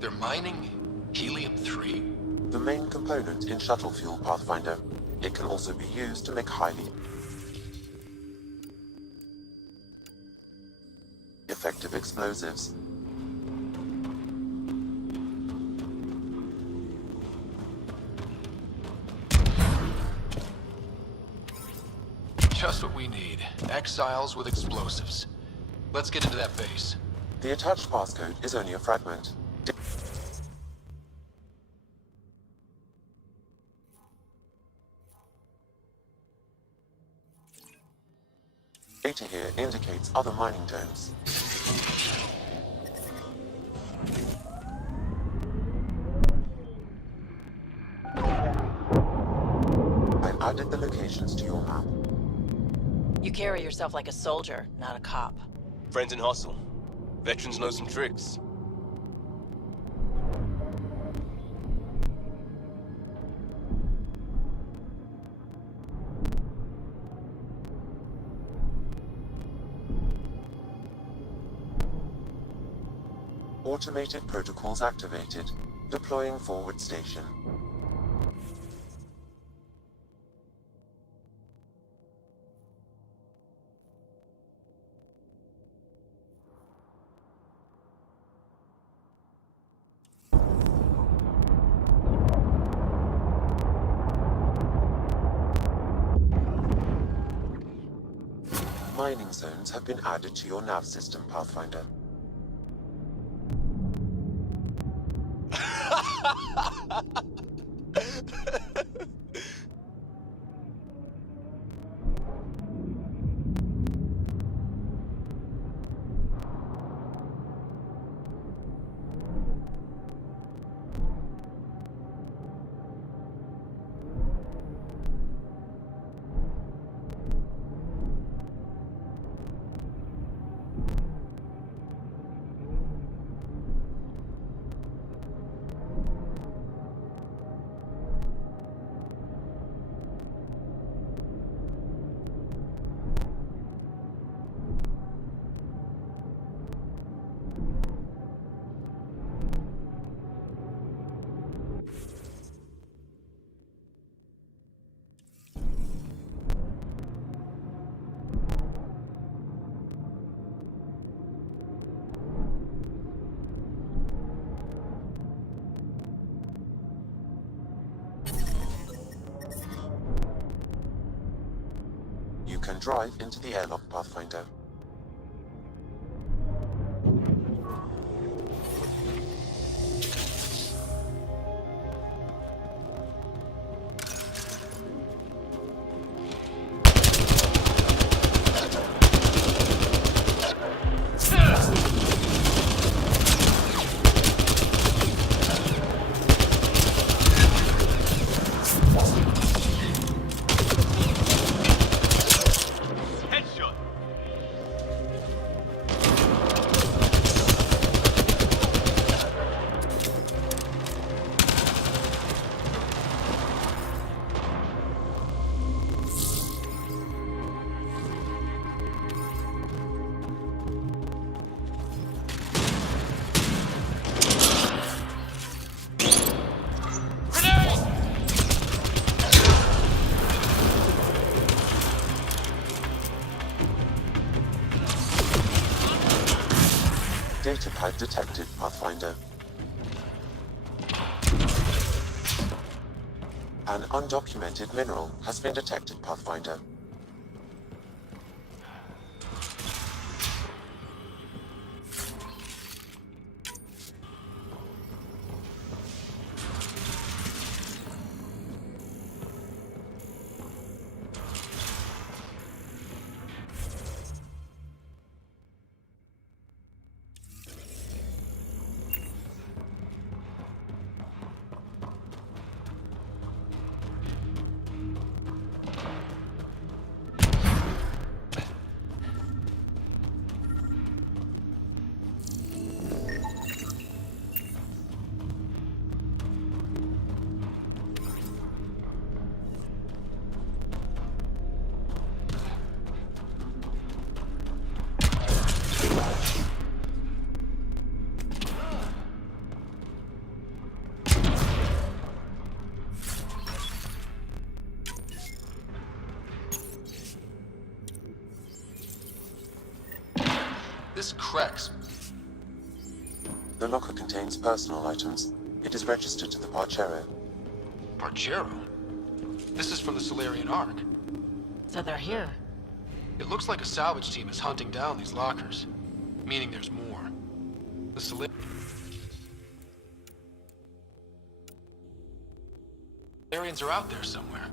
They're mining helium-3? The main component in shuttle fuel, Pathfinder. It can also be used to make highly effective explosives. Just what we need. Exiles with explosives. Let's get into that base. The attached passcode is only a fragment. Data here indicates other mining zones. I've added the locations to your map. You carry yourself like a soldier, not a cop. Friends in hustle. Veterans know some tricks. Automated protocols activated. Deploying forward station. Mining zones have been added to your nav system, Pathfinder. You can drive into the airlock, Pathfinder. Data pad detected, Pathfinder. An undocumented mineral has been detected, Pathfinder. This Krex. The locker contains personal items. It is registered to the Parchero. Parchero? This is from the Solarian Ark. So they're here. It looks like a salvage team is hunting down these lockers. Meaning there's more. The Solarians are out there somewhere.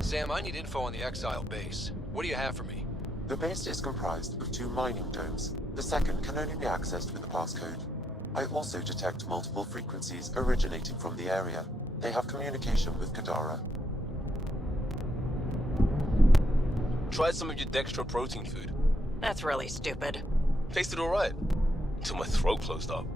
Sam, I need info on the Exile base. What do you have for me? The base is comprised of 2 mining domes. The second can only be accessed with a passcode. I also detect multiple frequencies originating from the area. They have communication with Kadara. Tried some of your dextro protein food. That's really stupid. Tasted alright. Until my throat closed up.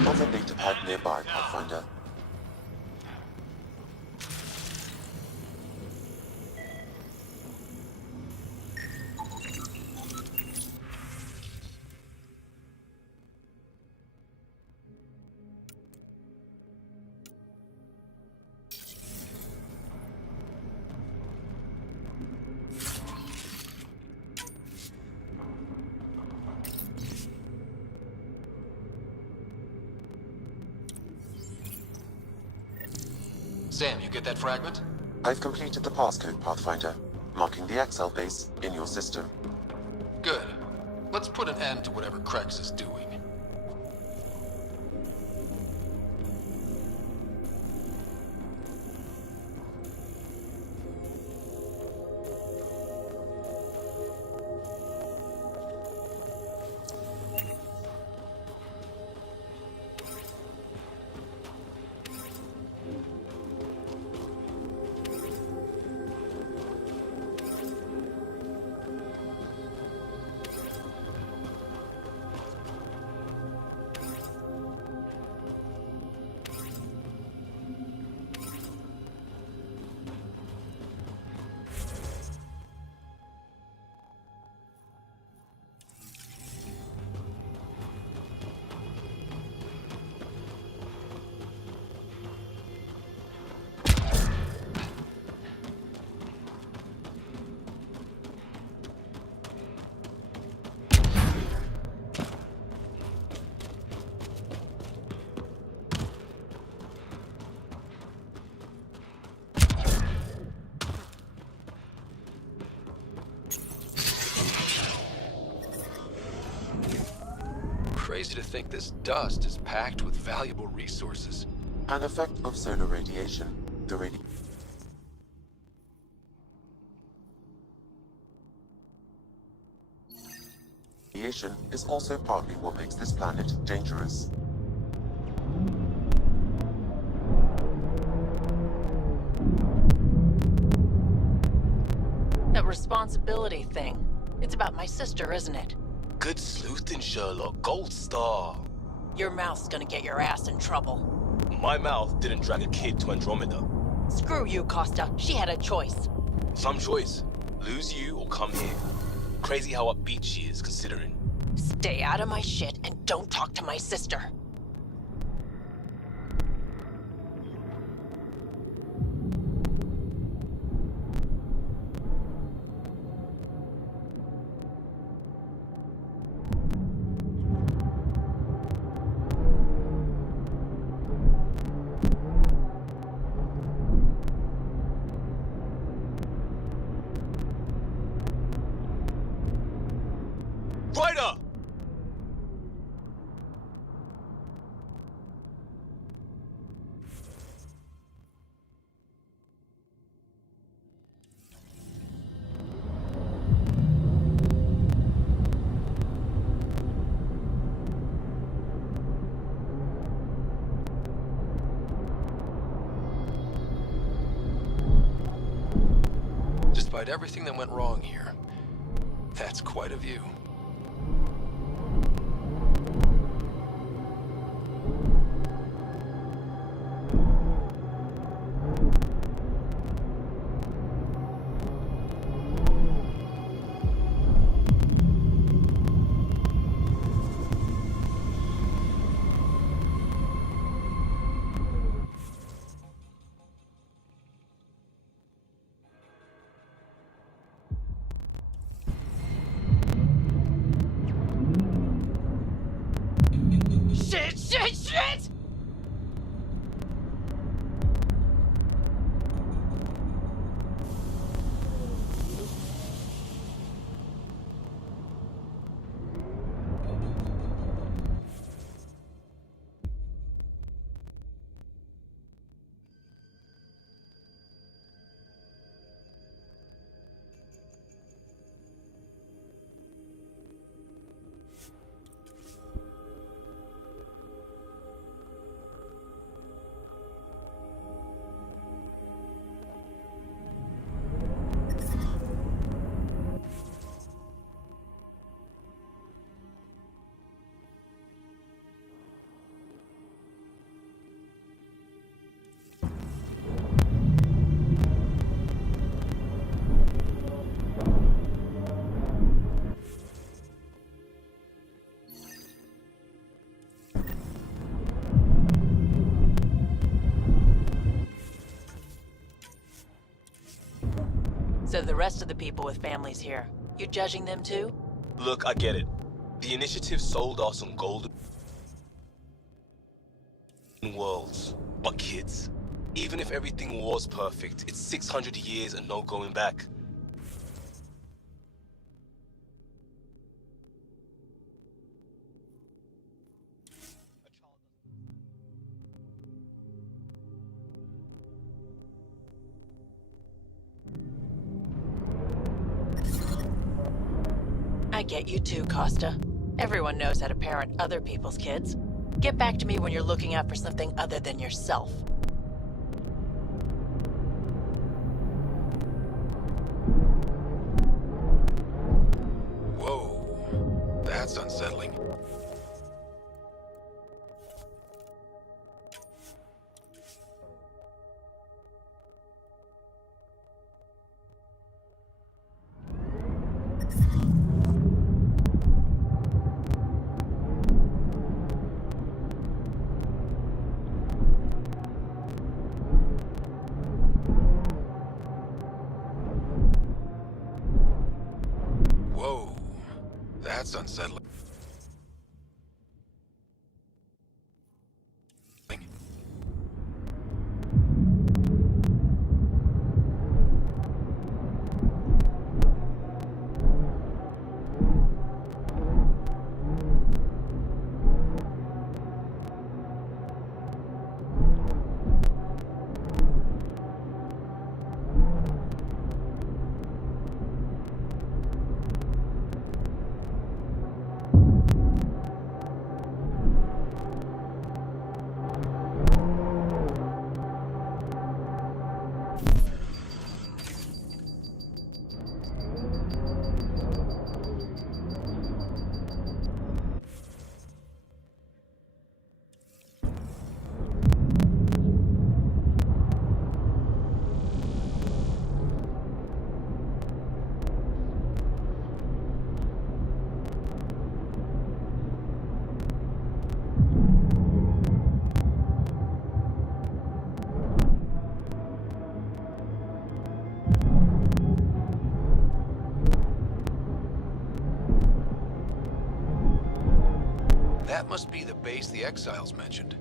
Another data pad nearby, Pathfinder. Sam, you get that fragment? I've completed the passcode, Pathfinder, marking the Excel base in your system. Good. Let's put an end to whatever Krex is doing. crazy to think this dust is packed with valuable resources. An effect of solar radiation. The radiation is also partly what makes this planet dangerous. That responsibility thing. It's about my sister, isn't it? Good sleuthing, Sherlock. Gold star. Your mouth's gonna get your ass in trouble. My mouth didn't drag a kid to Andromeda. Screw you, Costa. She had a choice. Some choice. Lose you or come here. Crazy how upbeat she is, considering. Stay out of my shit and don't talk to my sister. Ryder! Despite everything that went wrong here, that's quite a view. Shit! So the rest of the people with families here, you judging them too? Look, I get it. The initiative sold us on golden worlds. But kids, even if everything was perfect, it's 600 years and no going back. I get you too, Costa. Everyone knows how to parent other people's kids. Get back to me when you're looking out for something other than yourself. Whoa, that's unsettling. Whoa, that's unsettling. That must be the base the Exiles mentioned.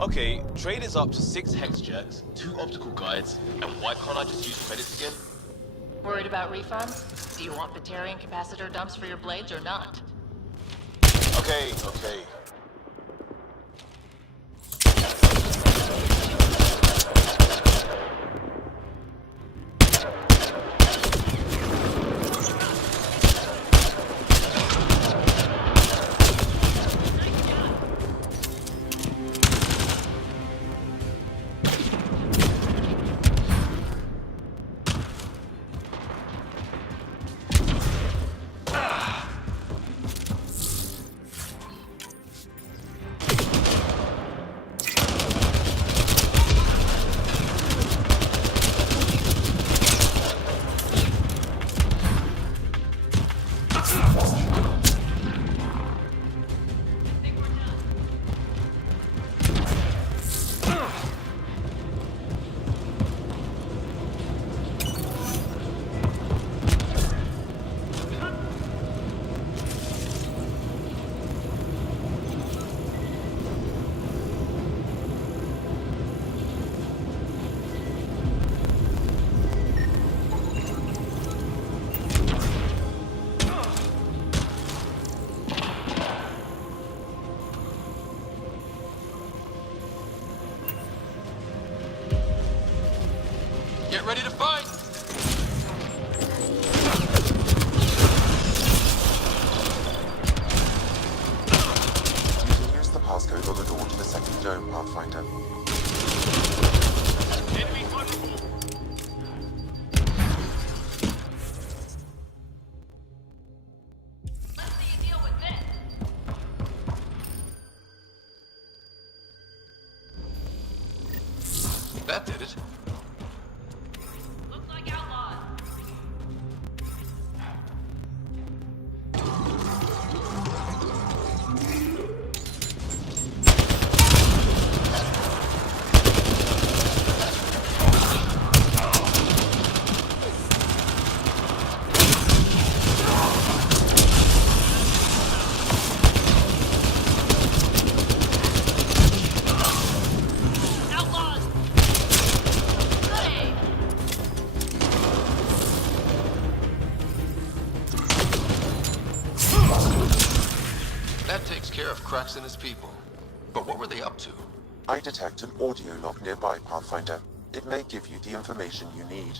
Okay, trade is up to 6 hex jets, 2 optical guides, and why can't I just use credits again? Worried about refunds? Do you want Batarian capacitor dumps for your blades or not? Okay. Get ready to fight! You can use the passcode on the door to the second dome, Pathfinder. Enemy vulnerable! Let's see you deal with this. That did it. Looks like outlaws. Outlaws! Hey! That takes care of Crux and his people. But what were they up to? I detect an audio log nearby, Pathfinder. It may give you the information you need.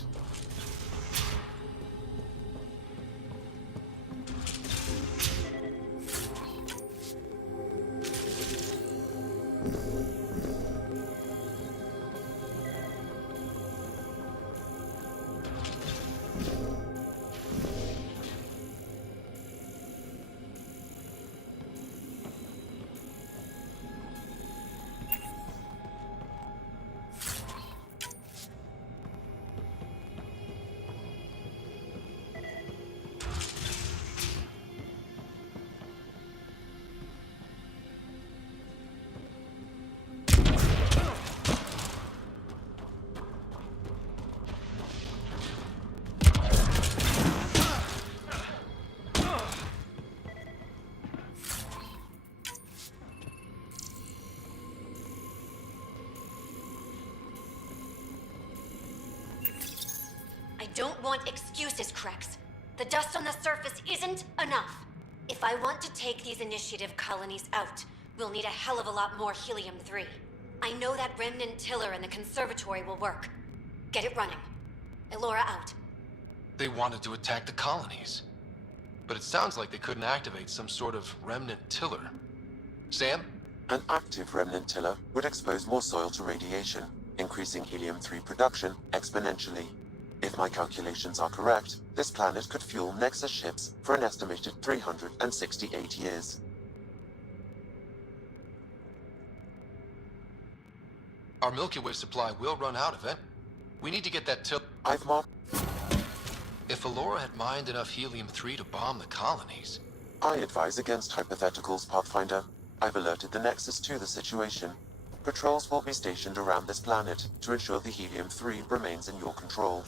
I don't want excuses, Crex. The dust on the surface isn't enough. If I want to take these initiative colonies out, we'll need a hell of a lot more helium-3. I know that remnant tiller in the conservatory will work. Get it running. Elora out. They wanted to attack the colonies. But it sounds like they couldn't activate some sort of remnant tiller. Sam? An active remnant tiller would expose more soil to radiation, increasing helium-3 production exponentially. If my calculations are correct, this planet could fuel Nexus ships for an estimated 368 years. Our Milky Way supply will run out eventually. We need to get that till... I've marked... If Alora had mined enough helium-3 to bomb the colonies... I advise against hypotheticals, Pathfinder. I've alerted the Nexus to the situation. Patrols will be stationed around this planet to ensure the helium-3 remains in your control.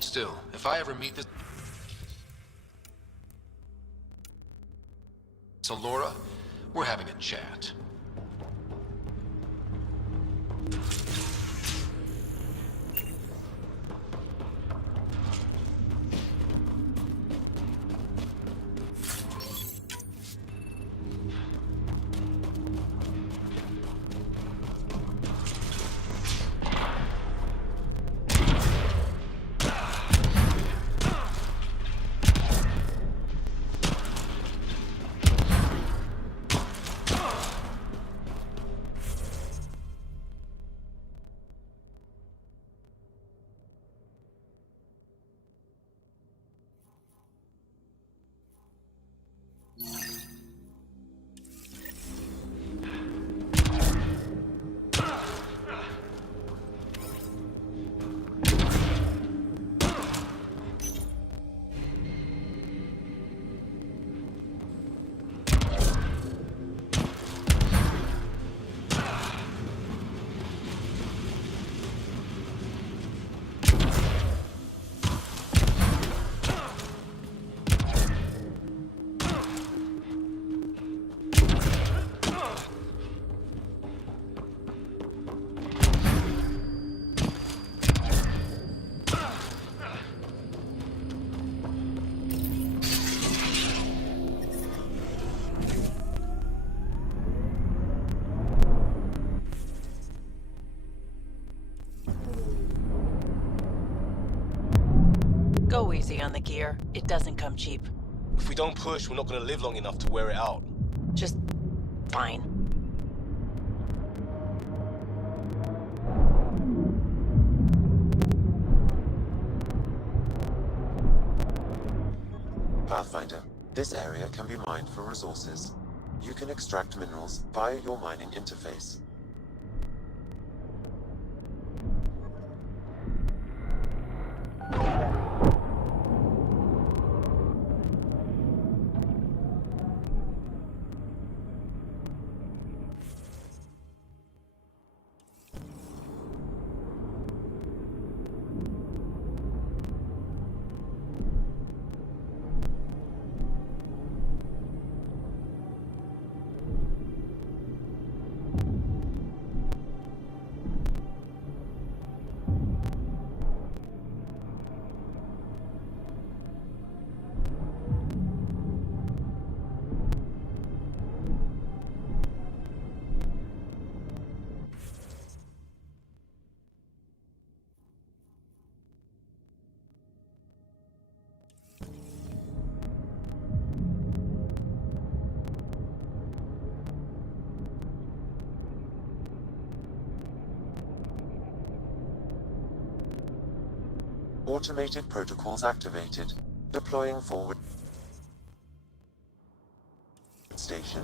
Still, if I ever meet this... So, Laura, we're having a chat. Go easy on the gear. It doesn't come cheap. If we don't push, we're not gonna live long enough to wear it out. Just... fine. Pathfinder, this area can be mined for resources. You can extract minerals via your mining interface. Automated protocols activated. Deploying forward station.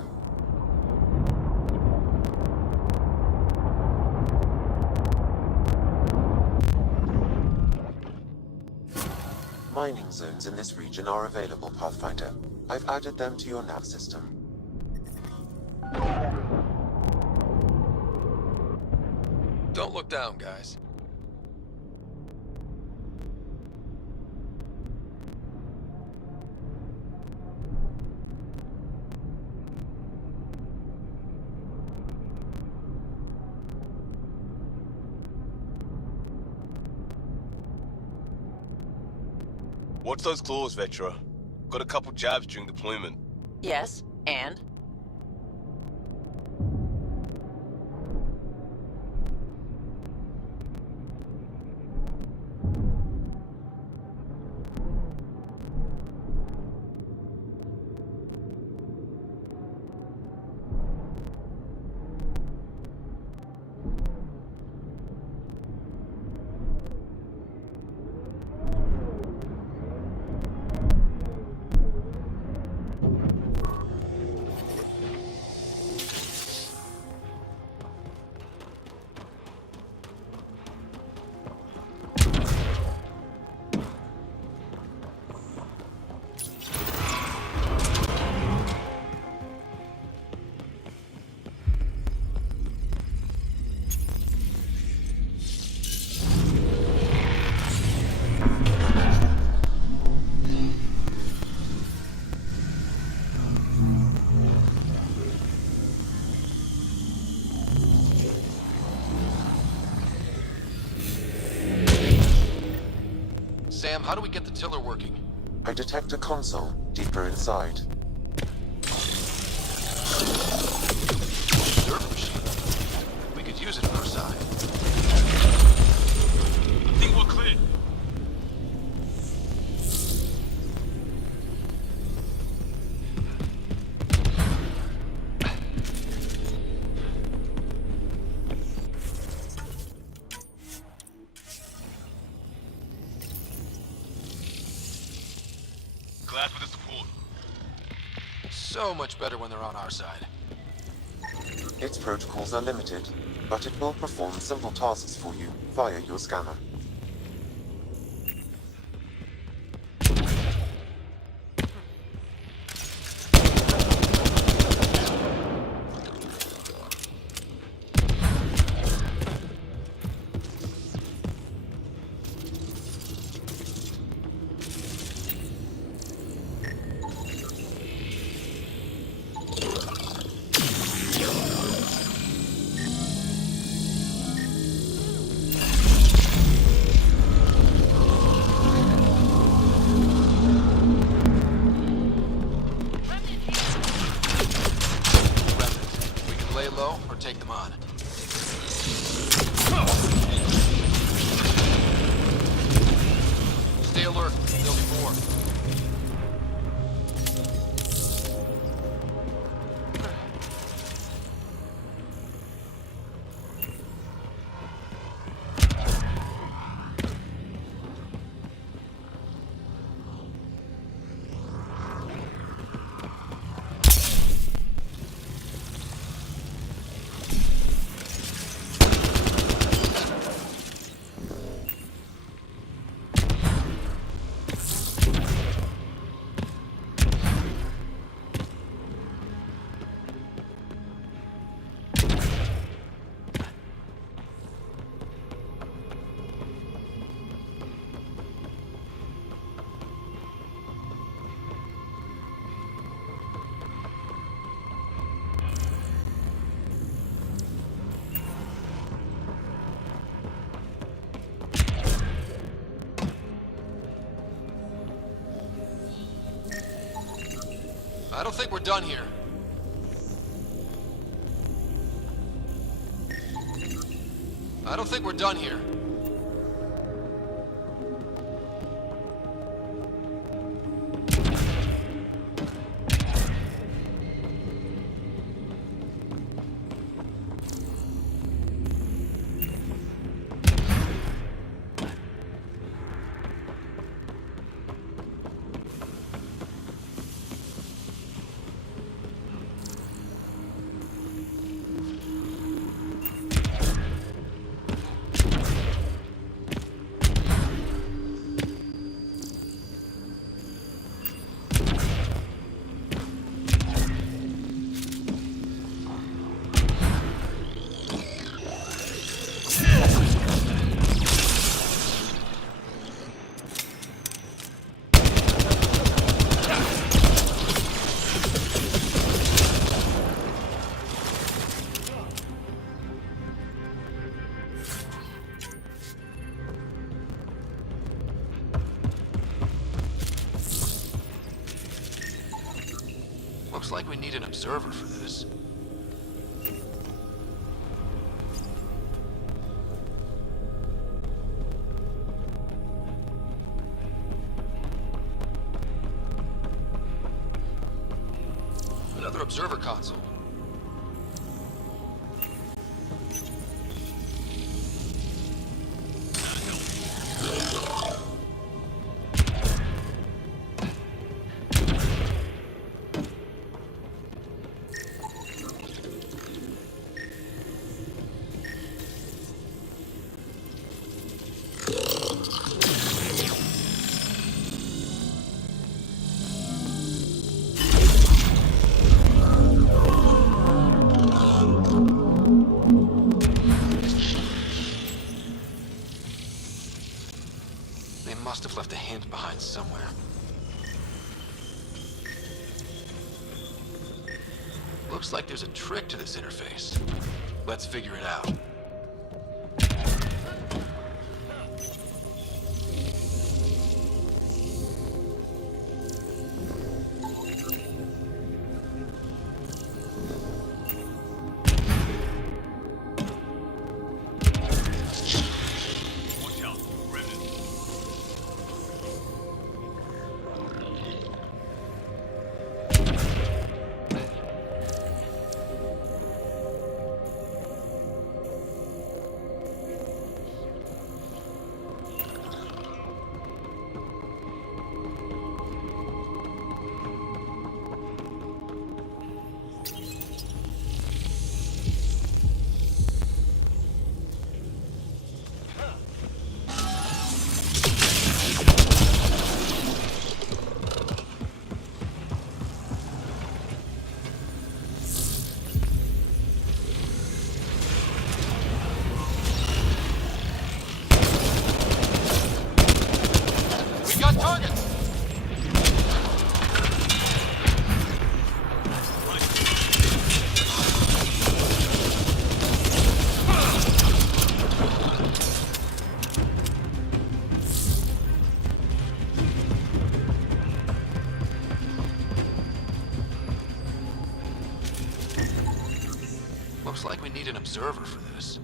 Mining zones in this region are available, Pathfinder. I've added them to your nav system. Don't look down, guys. Watch those claws, Vetra. Got a couple jabs during deployment. Yes, and? Sam, how do we get the tiller working? I detect a console deeper inside. Observer machine. We could use it on our side. I think we're clear. Glad for the support. So much better when they're on our side. Its protocols are limited, but it will perform simple tasks for you via your scanner. Take them on. Stay alert. There'll be more. I don't think we're done here. I don't think we're done here. Looks like we need an observer for this. Another observer console. Must have left a hint behind somewhere. Looks like there's a trick to this interface. Let's figure it out. Looks like we need an observer for this.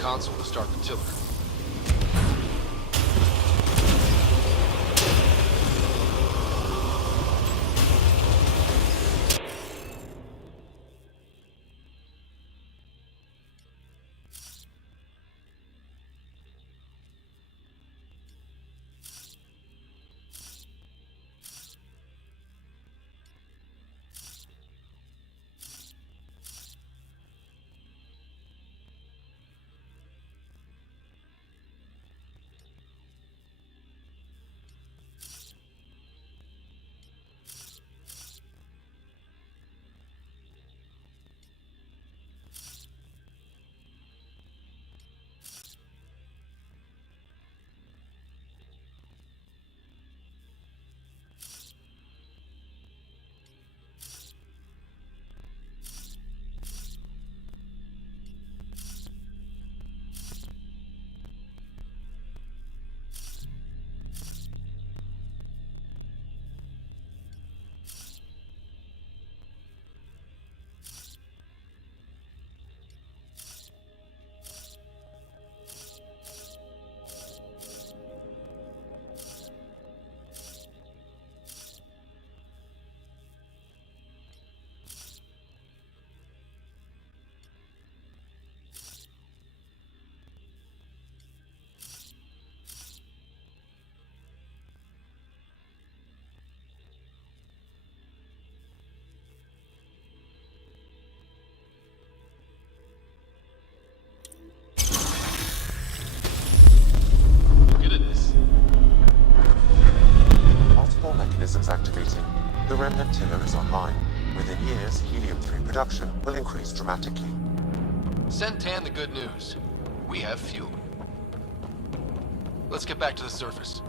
Console to start the tiller. Mechanisms activating. The remnant tiller is online. Within years, helium-3 production will increase dramatically. Send Tan the good news. We have fuel. Let's get back to the surface.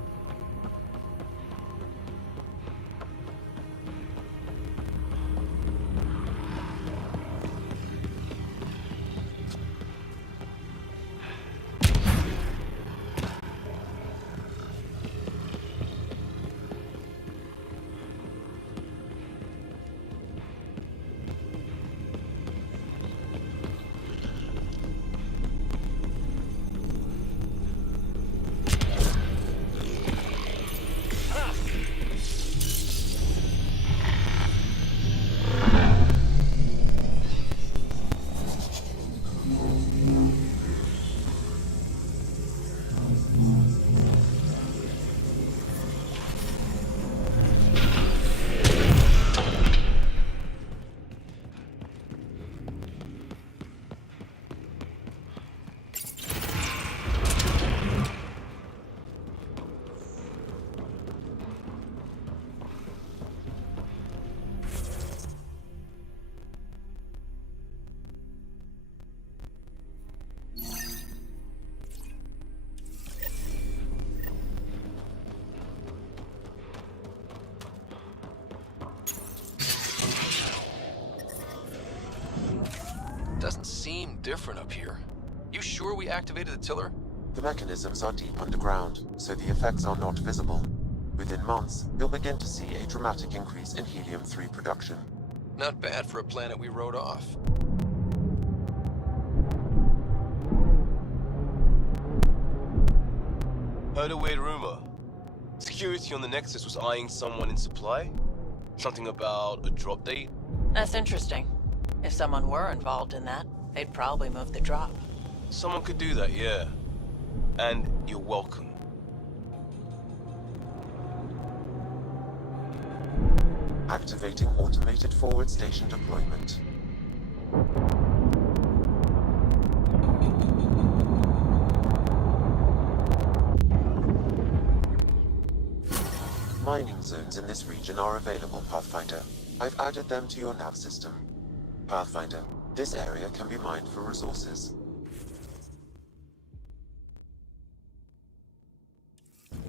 doesn't seem different up here. You sure we activated the tiller? The mechanisms are deep underground, so the effects are not visible. Within months, you'll begin to see a dramatic increase in helium-3 production. Not bad for a planet we wrote off. Heard a weird rumor. Security on the Nexus was eyeing someone in supply? Something about a drop date? That's interesting. If someone were involved in that, they'd probably move the drop. Someone could do that, yeah. And you're welcome. Activating automated forward station deployment. Mining zones in this region are available, Pathfinder. I've added them to your nav system. Pathfinder, this area can be mined for resources.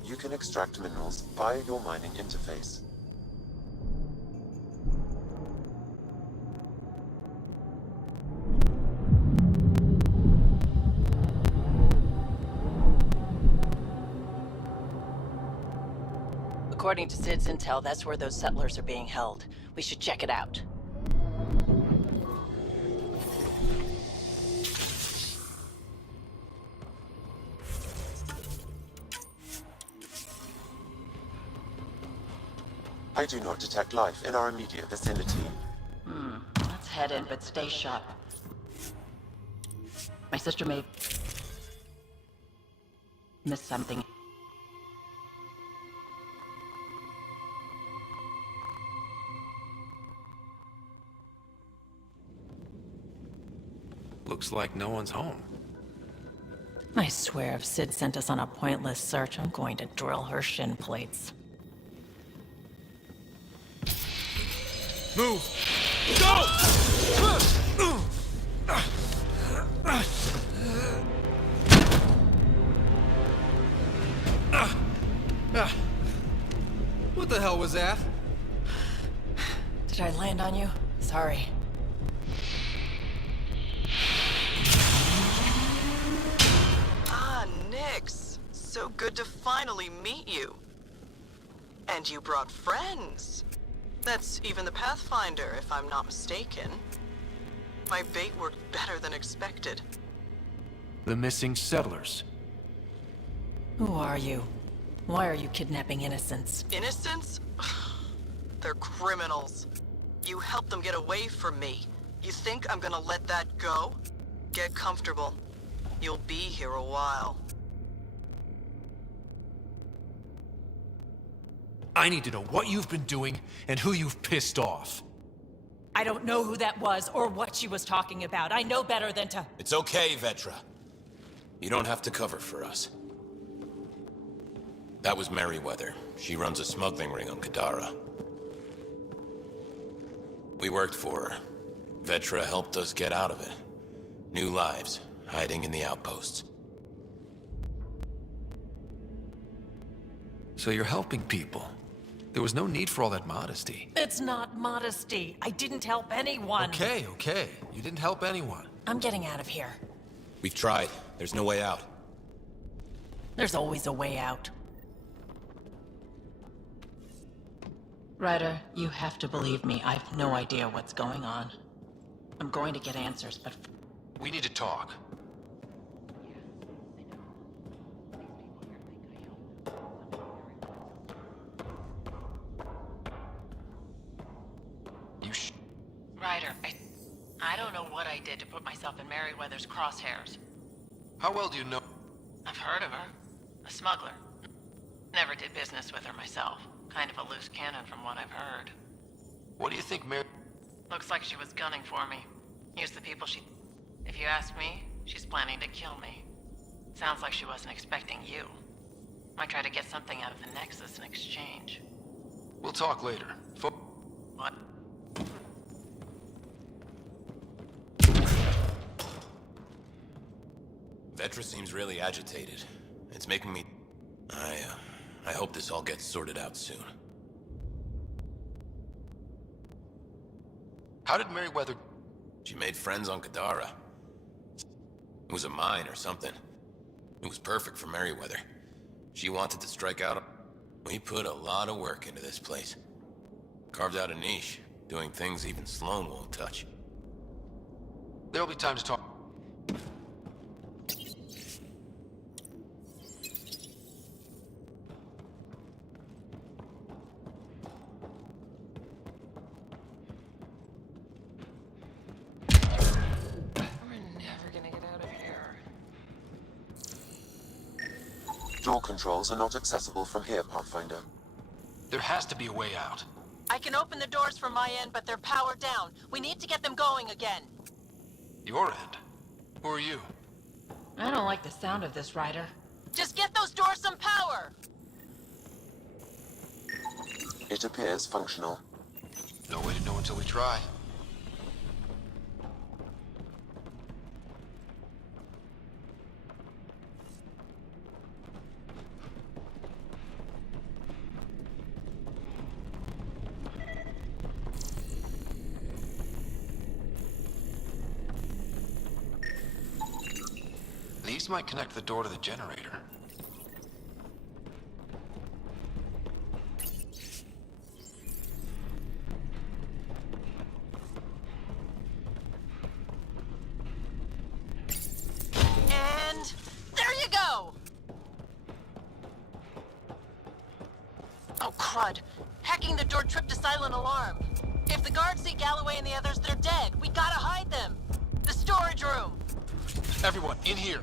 You can extract minerals via your mining interface. According to Sid's intel, that's where those settlers are being held. We should check it out. I do not detect life in our immediate vicinity. Let's head in, but stay sharp. My sister may miss something. Looks like no one's home. I swear if Sid sent us on a pointless search, I'm going to drill her shin plates. Move! Go! What the hell was that? Did I land on you? Sorry. Nix, so good to finally meet you. And you brought friends. That's even the Pathfinder, if I'm not mistaken. My bait worked better than expected. The missing settlers. Who are you? Why are you kidnapping innocents? Innocents? They're criminals. You helped them get away from me. You think I'm gonna let that go? Get comfortable. You'll be here a while. I need to know what you've been doing and who you've pissed off. I don't know who that was or what she was talking about. I know better than to... It's okay, Vetra. You don't have to cover for us. That was Merryweather. She runs a smuggling ring on Kadara. We worked for her. Vetra helped us get out of it. New lives, hiding in the outposts. So you're helping people. There was no need for all that modesty. It's not modesty. I didn't help anyone. Okay. You didn't help anyone. I'm getting out of here. We've tried. There's no way out. There's always a way out. Ryder, you have to believe me. I've no idea what's going on. I'm going to get answers, but... We need to talk. Ryder, I don't know what I did to put myself in Merryweather's crosshairs. How well do you know? I've heard of her. A smuggler. Never did business with her myself. Kind of a loose cannon from what I've heard. What do you think Mary... Looks like she was gunning for me. Used the people she... If you ask me, she's planning to kill me. Sounds like she wasn't expecting you. Might try to get something out of the Nexus in exchange. We'll talk later. What? Vetra seems really agitated. It's making me... I hope this all gets sorted out soon. How did Merryweather... She made friends on Kadara. It was a mine or something. It was perfect for Merryweather. She wanted to strike out. We put a lot of work into this place. Carved out a niche, doing things even Sloan won't touch. There'll be time to talk. Door controls are not accessible from here, Pathfinder. There has to be a way out. I can open the doors from my end, but they're powered down. We need to get them going again. Your end? Who are you? I don't like the sound of this, Ryder. Just get those doors some power! It appears functional. No way to know until we try. These might connect the door to the generator. And there you go! Oh, crud. Hacking the door tripped a silent alarm. If the guards see Galloway and the others, they're dead. We gotta hide them. The storage room. Everyone, in here.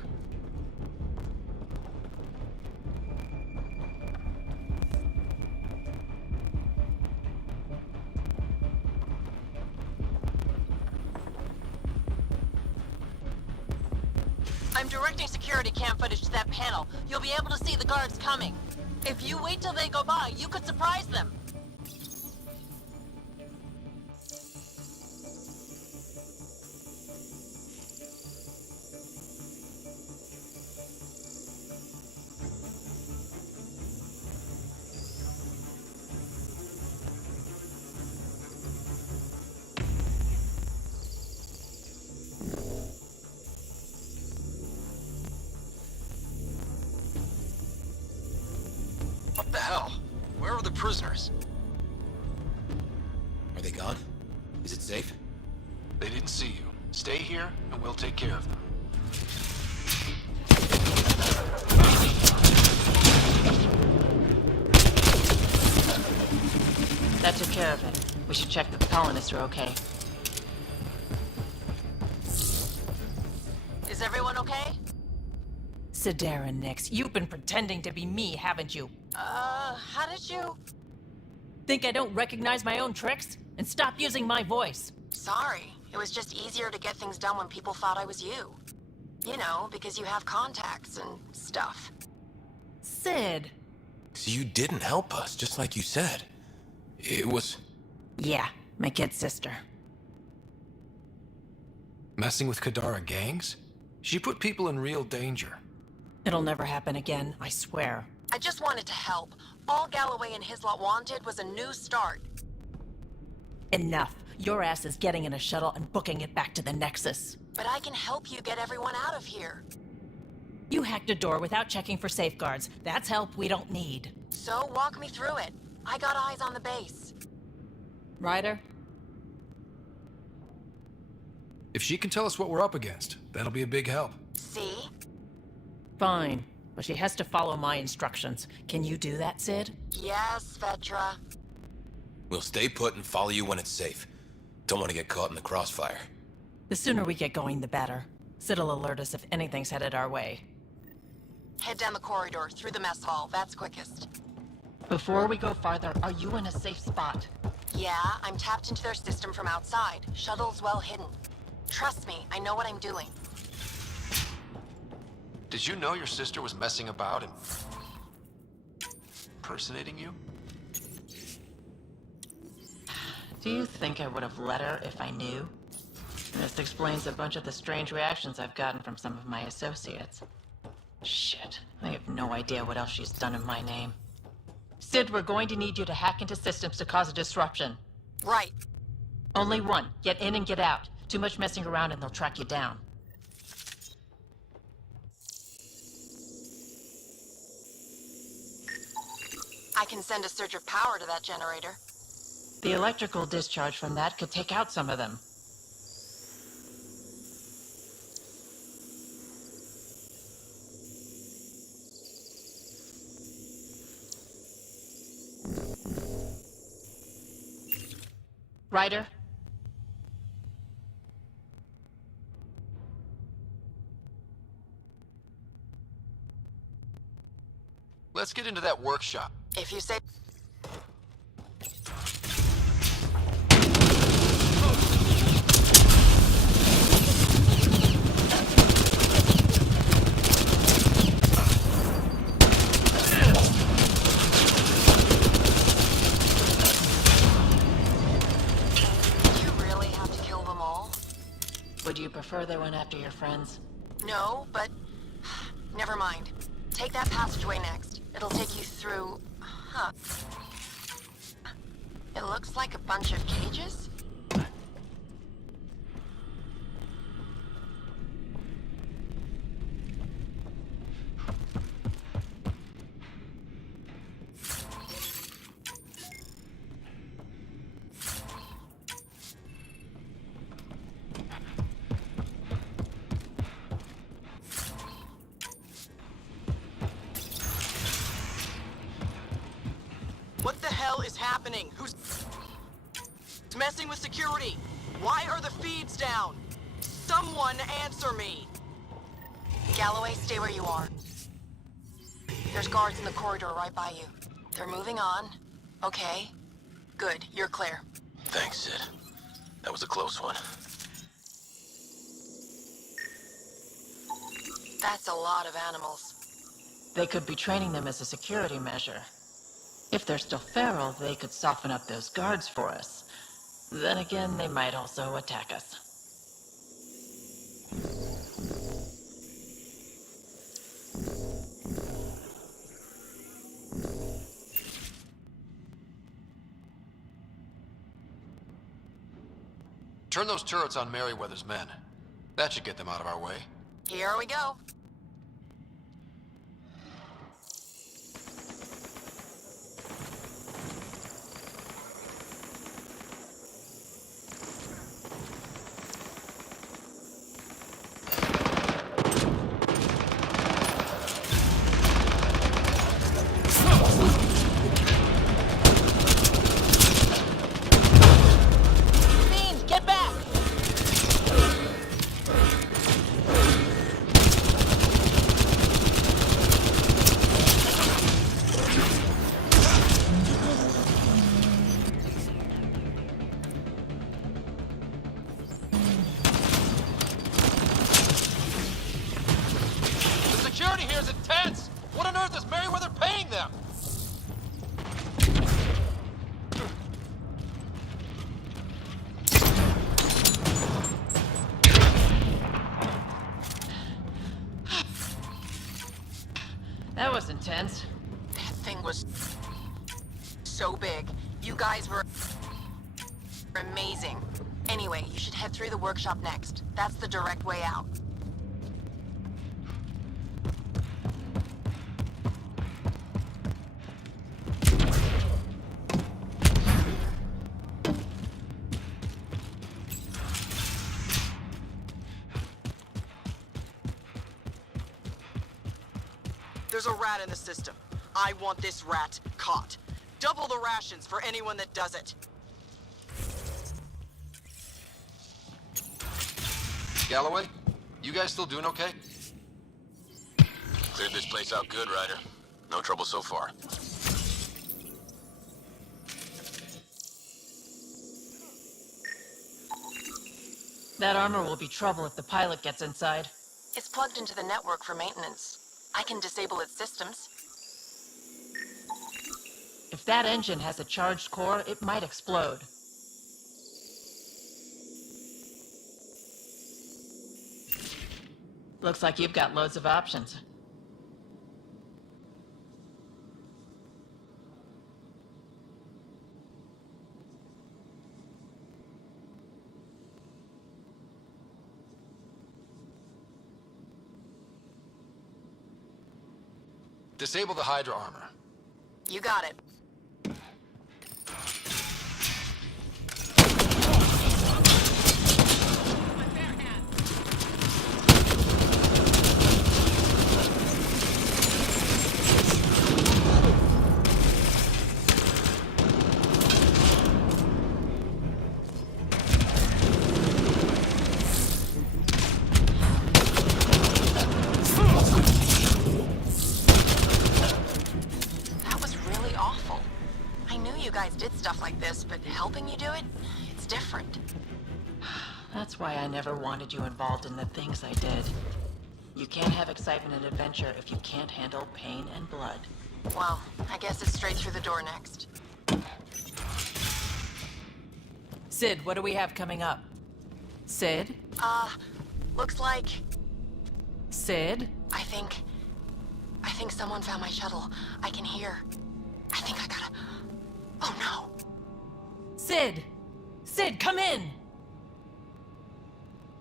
I'm directing security cam footage to that panel. You'll be able to see the guards coming. If you wait till they go by, you could surprise them. What the hell? Where are the prisoners? Are they gone? Is it safe? They didn't see you. Stay here, and we'll take care of them. That took care of it. We should check that the colonists are okay. Is everyone okay? Sidera, Nix, you've been pretending to be me, haven't you? How did you... Think I don't recognize my own tricks? And stop using my voice. Sorry. It was just easier to get things done when people thought I was you. You know, because you have contacts and stuff. Sid. So you didn't help us, just like you said. It was... Yeah, my kid sister. Messing with Kadara gangs? She put people in real danger. It'll never happen again, I swear. I just wanted to help. All Galloway and his lot wanted was a new start. Enough. Your ass is getting in a shuttle and booking it back to the Nexus. But I can help you get everyone out of here. You hacked a door without checking for safeguards. That's help we don't need. So walk me through it. I got eyes on the base. Ryder? If she can tell us what we're up against, that'll be a big help. See? Fine, but she has to follow my instructions. Can you do that, Sid? Yes, Vetra. We'll stay put and follow you when it's safe. Don't want to get caught in the crossfire. The sooner we get going, the better. Sid'll alert us if anything's headed our way. Head down the corridor, through the mess hall. That's quickest. Before we go farther, are you in a safe spot? Yeah, I'm tapped into their system from outside. Shuttle's well hidden. Trust me, I know what I'm doing. Did you know your sister was messing about and impersonating you? Do you think I would have let her if I knew? This explains a bunch of the strange reactions I've gotten from some of my associates. Shit, I have no idea what else she's done in my name. Sid, we're going to need you to hack into systems to cause a disruption. Right. Only one. Get in and get out. Too much messing around and they'll track you down. I can send a surge of power to that generator. The electrical discharge from that could take out some of them. Ryder? Let's get into that workshop. If you say... You really have to kill them all? Would you prefer they went after your friends? No, but... Never mind. Take that passageway next. It'll take you through... Huh. It looks like a bunch of cages? What the hell is happening? Who's messing with security? Why are the feeds down? Someone answer me! Galloway, stay where you are. There's guards in the corridor right by you. They're moving on. Okay. Good, you're clear. Thanks, Sid. That was a close one. That's a lot of animals. They could be training them as a security measure. If they're still feral, they could soften up those guards for us. Then again, they might also attack us. Turn those turrets on Merryweather's men. That should get them out of our way. Here we go. That was intense. That thing was so big. You guys were amazing. Anyway, you should head through the workshop next. That's the direct way out. There's a rat in the system. I want this rat caught. Double the rations for anyone that does it. Galloway, you guys still doing okay? Cleared this place out good, Ryder. No trouble so far. That armor will be trouble if the pilot gets inside. It's plugged into the network for maintenance. I can disable its systems. If that engine has a charged core, it might explode. Looks like you've got loads of options. Disable the Hydra armor. You got it. That's why I never wanted you involved in the things I did. You can't have excitement and adventure if you can't handle pain and blood. Well, I guess it's straight through the door next. Sid, what do we have coming up? Sid? Looks like... Sid? I think someone found my shuttle. I can hear. I think I gotta... Oh no! Sid! Sid, come in!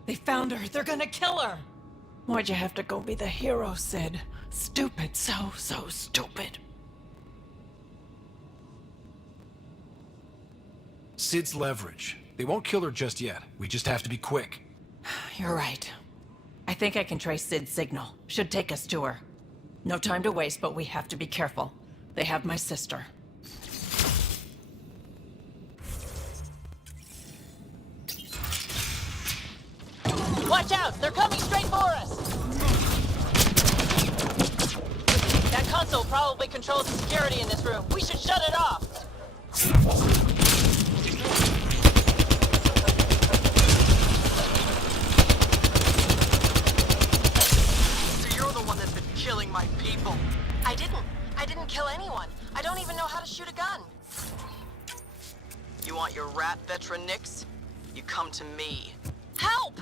They found her. They're gonna kill her. Why'd you have to go be the hero, Sid? Stupid. So stupid. Sid's leverage. They won't kill her just yet. We just have to be quick. You're right. I think I can trace Sid's signal. Should take us to her. No time to waste, but we have to be careful. They have my sister. Watch out! They're coming straight for us! That console probably controls the security in this room. We should shut it off! So you're the one that's been killing my people. I didn't kill anyone. I don't even know how to shoot a gun. You want your rat veteran nicks? You come to me. Help!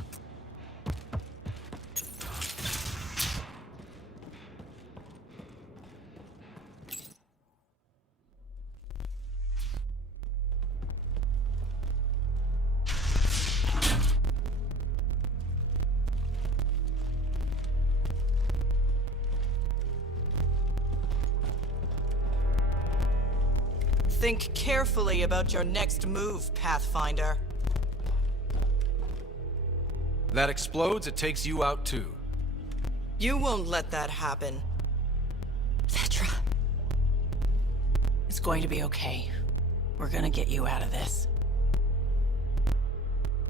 Think carefully about your next move, Pathfinder. That explodes, it takes you out too. You won't let that happen. Petra. It's going to be okay. We're gonna get you out of this.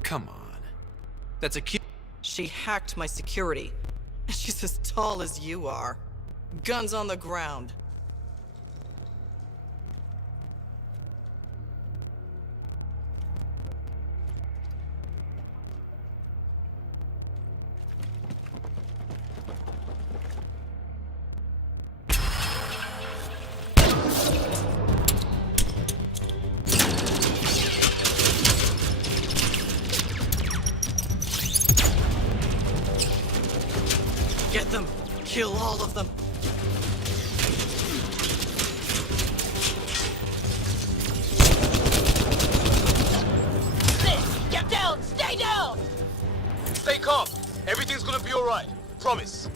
Come on. That's a kid. She hacked my security. She's as tall as you are. Guns on the ground. Get them! Kill all of them! Get down! Stay down! Stay calm. Everything's gonna be alright. Promise.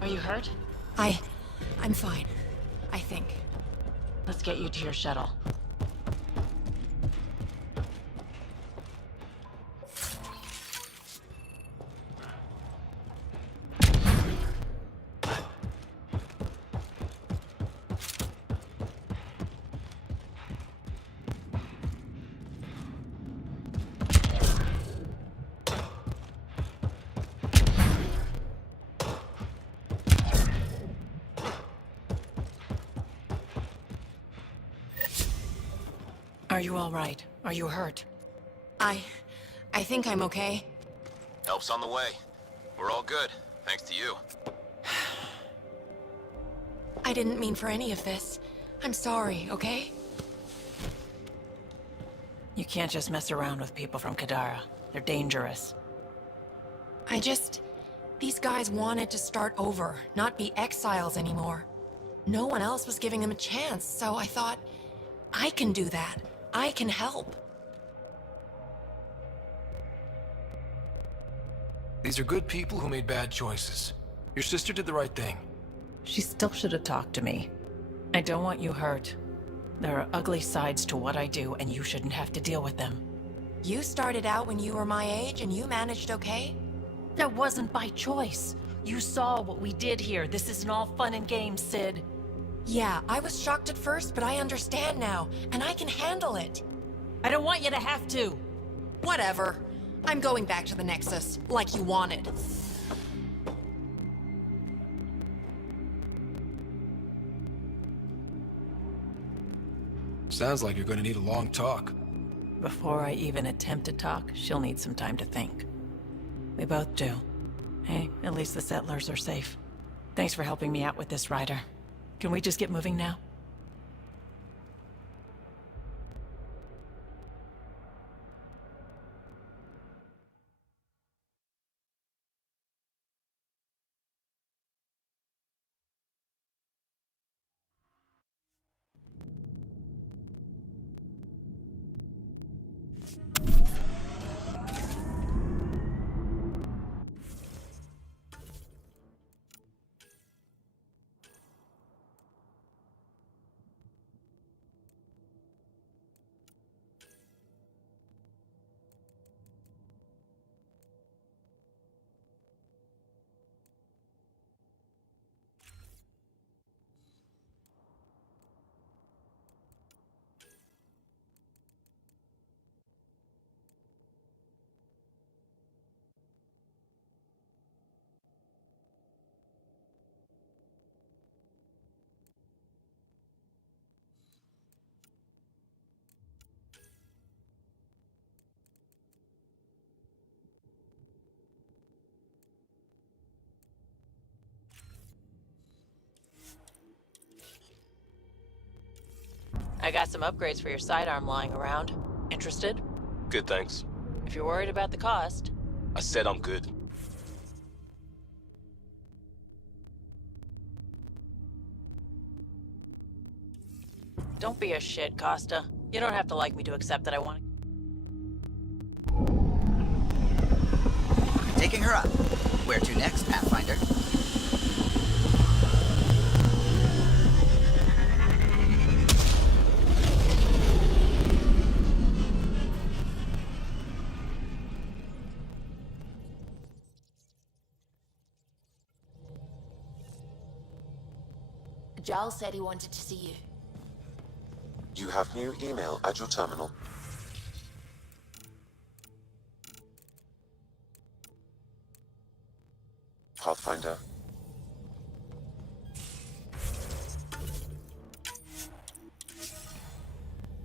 Are you hurt? I'm fine. I think. Let's get you to your shuttle. Are you all right? Are you hurt? I think I'm okay. Help's on the way. We're all good, thanks to you. I didn't mean for any of this. I'm sorry, okay? You can't just mess around with people from Kadara. They're dangerous. I just... These guys wanted to start over, not be exiles anymore. No one else was giving them a chance, so I thought, I can do that. I can help. These are good people who made bad choices. Your sister did the right thing. She still should have talked to me. I don't want you hurt. There are ugly sides to what I do, and you shouldn't have to deal with them. You started out when you were my age, and you managed okay? That wasn't by choice. You saw what we did here. This isn't all fun and games, Sid. Yeah, I was shocked at first, but I understand now, and I can handle it. I don't want you to have to. Whatever. I'm going back to the Nexus, like you wanted. Sounds like you're gonna need a long talk. Before I even attempt to talk, she'll need some time to think. We both do. Hey, at least the settlers are safe. Thanks for helping me out with this, Ryder. Can we just get moving now? I got some upgrades for your sidearm lying around. Interested? Good, thanks. If you're worried about the cost. I said I'm good. Don't be a shit, Costa. You don't have to like me to accept that I want Taking her up. Where to next, Pathfinder? Giles said he wanted to see you. You have new email at your terminal. Pathfinder,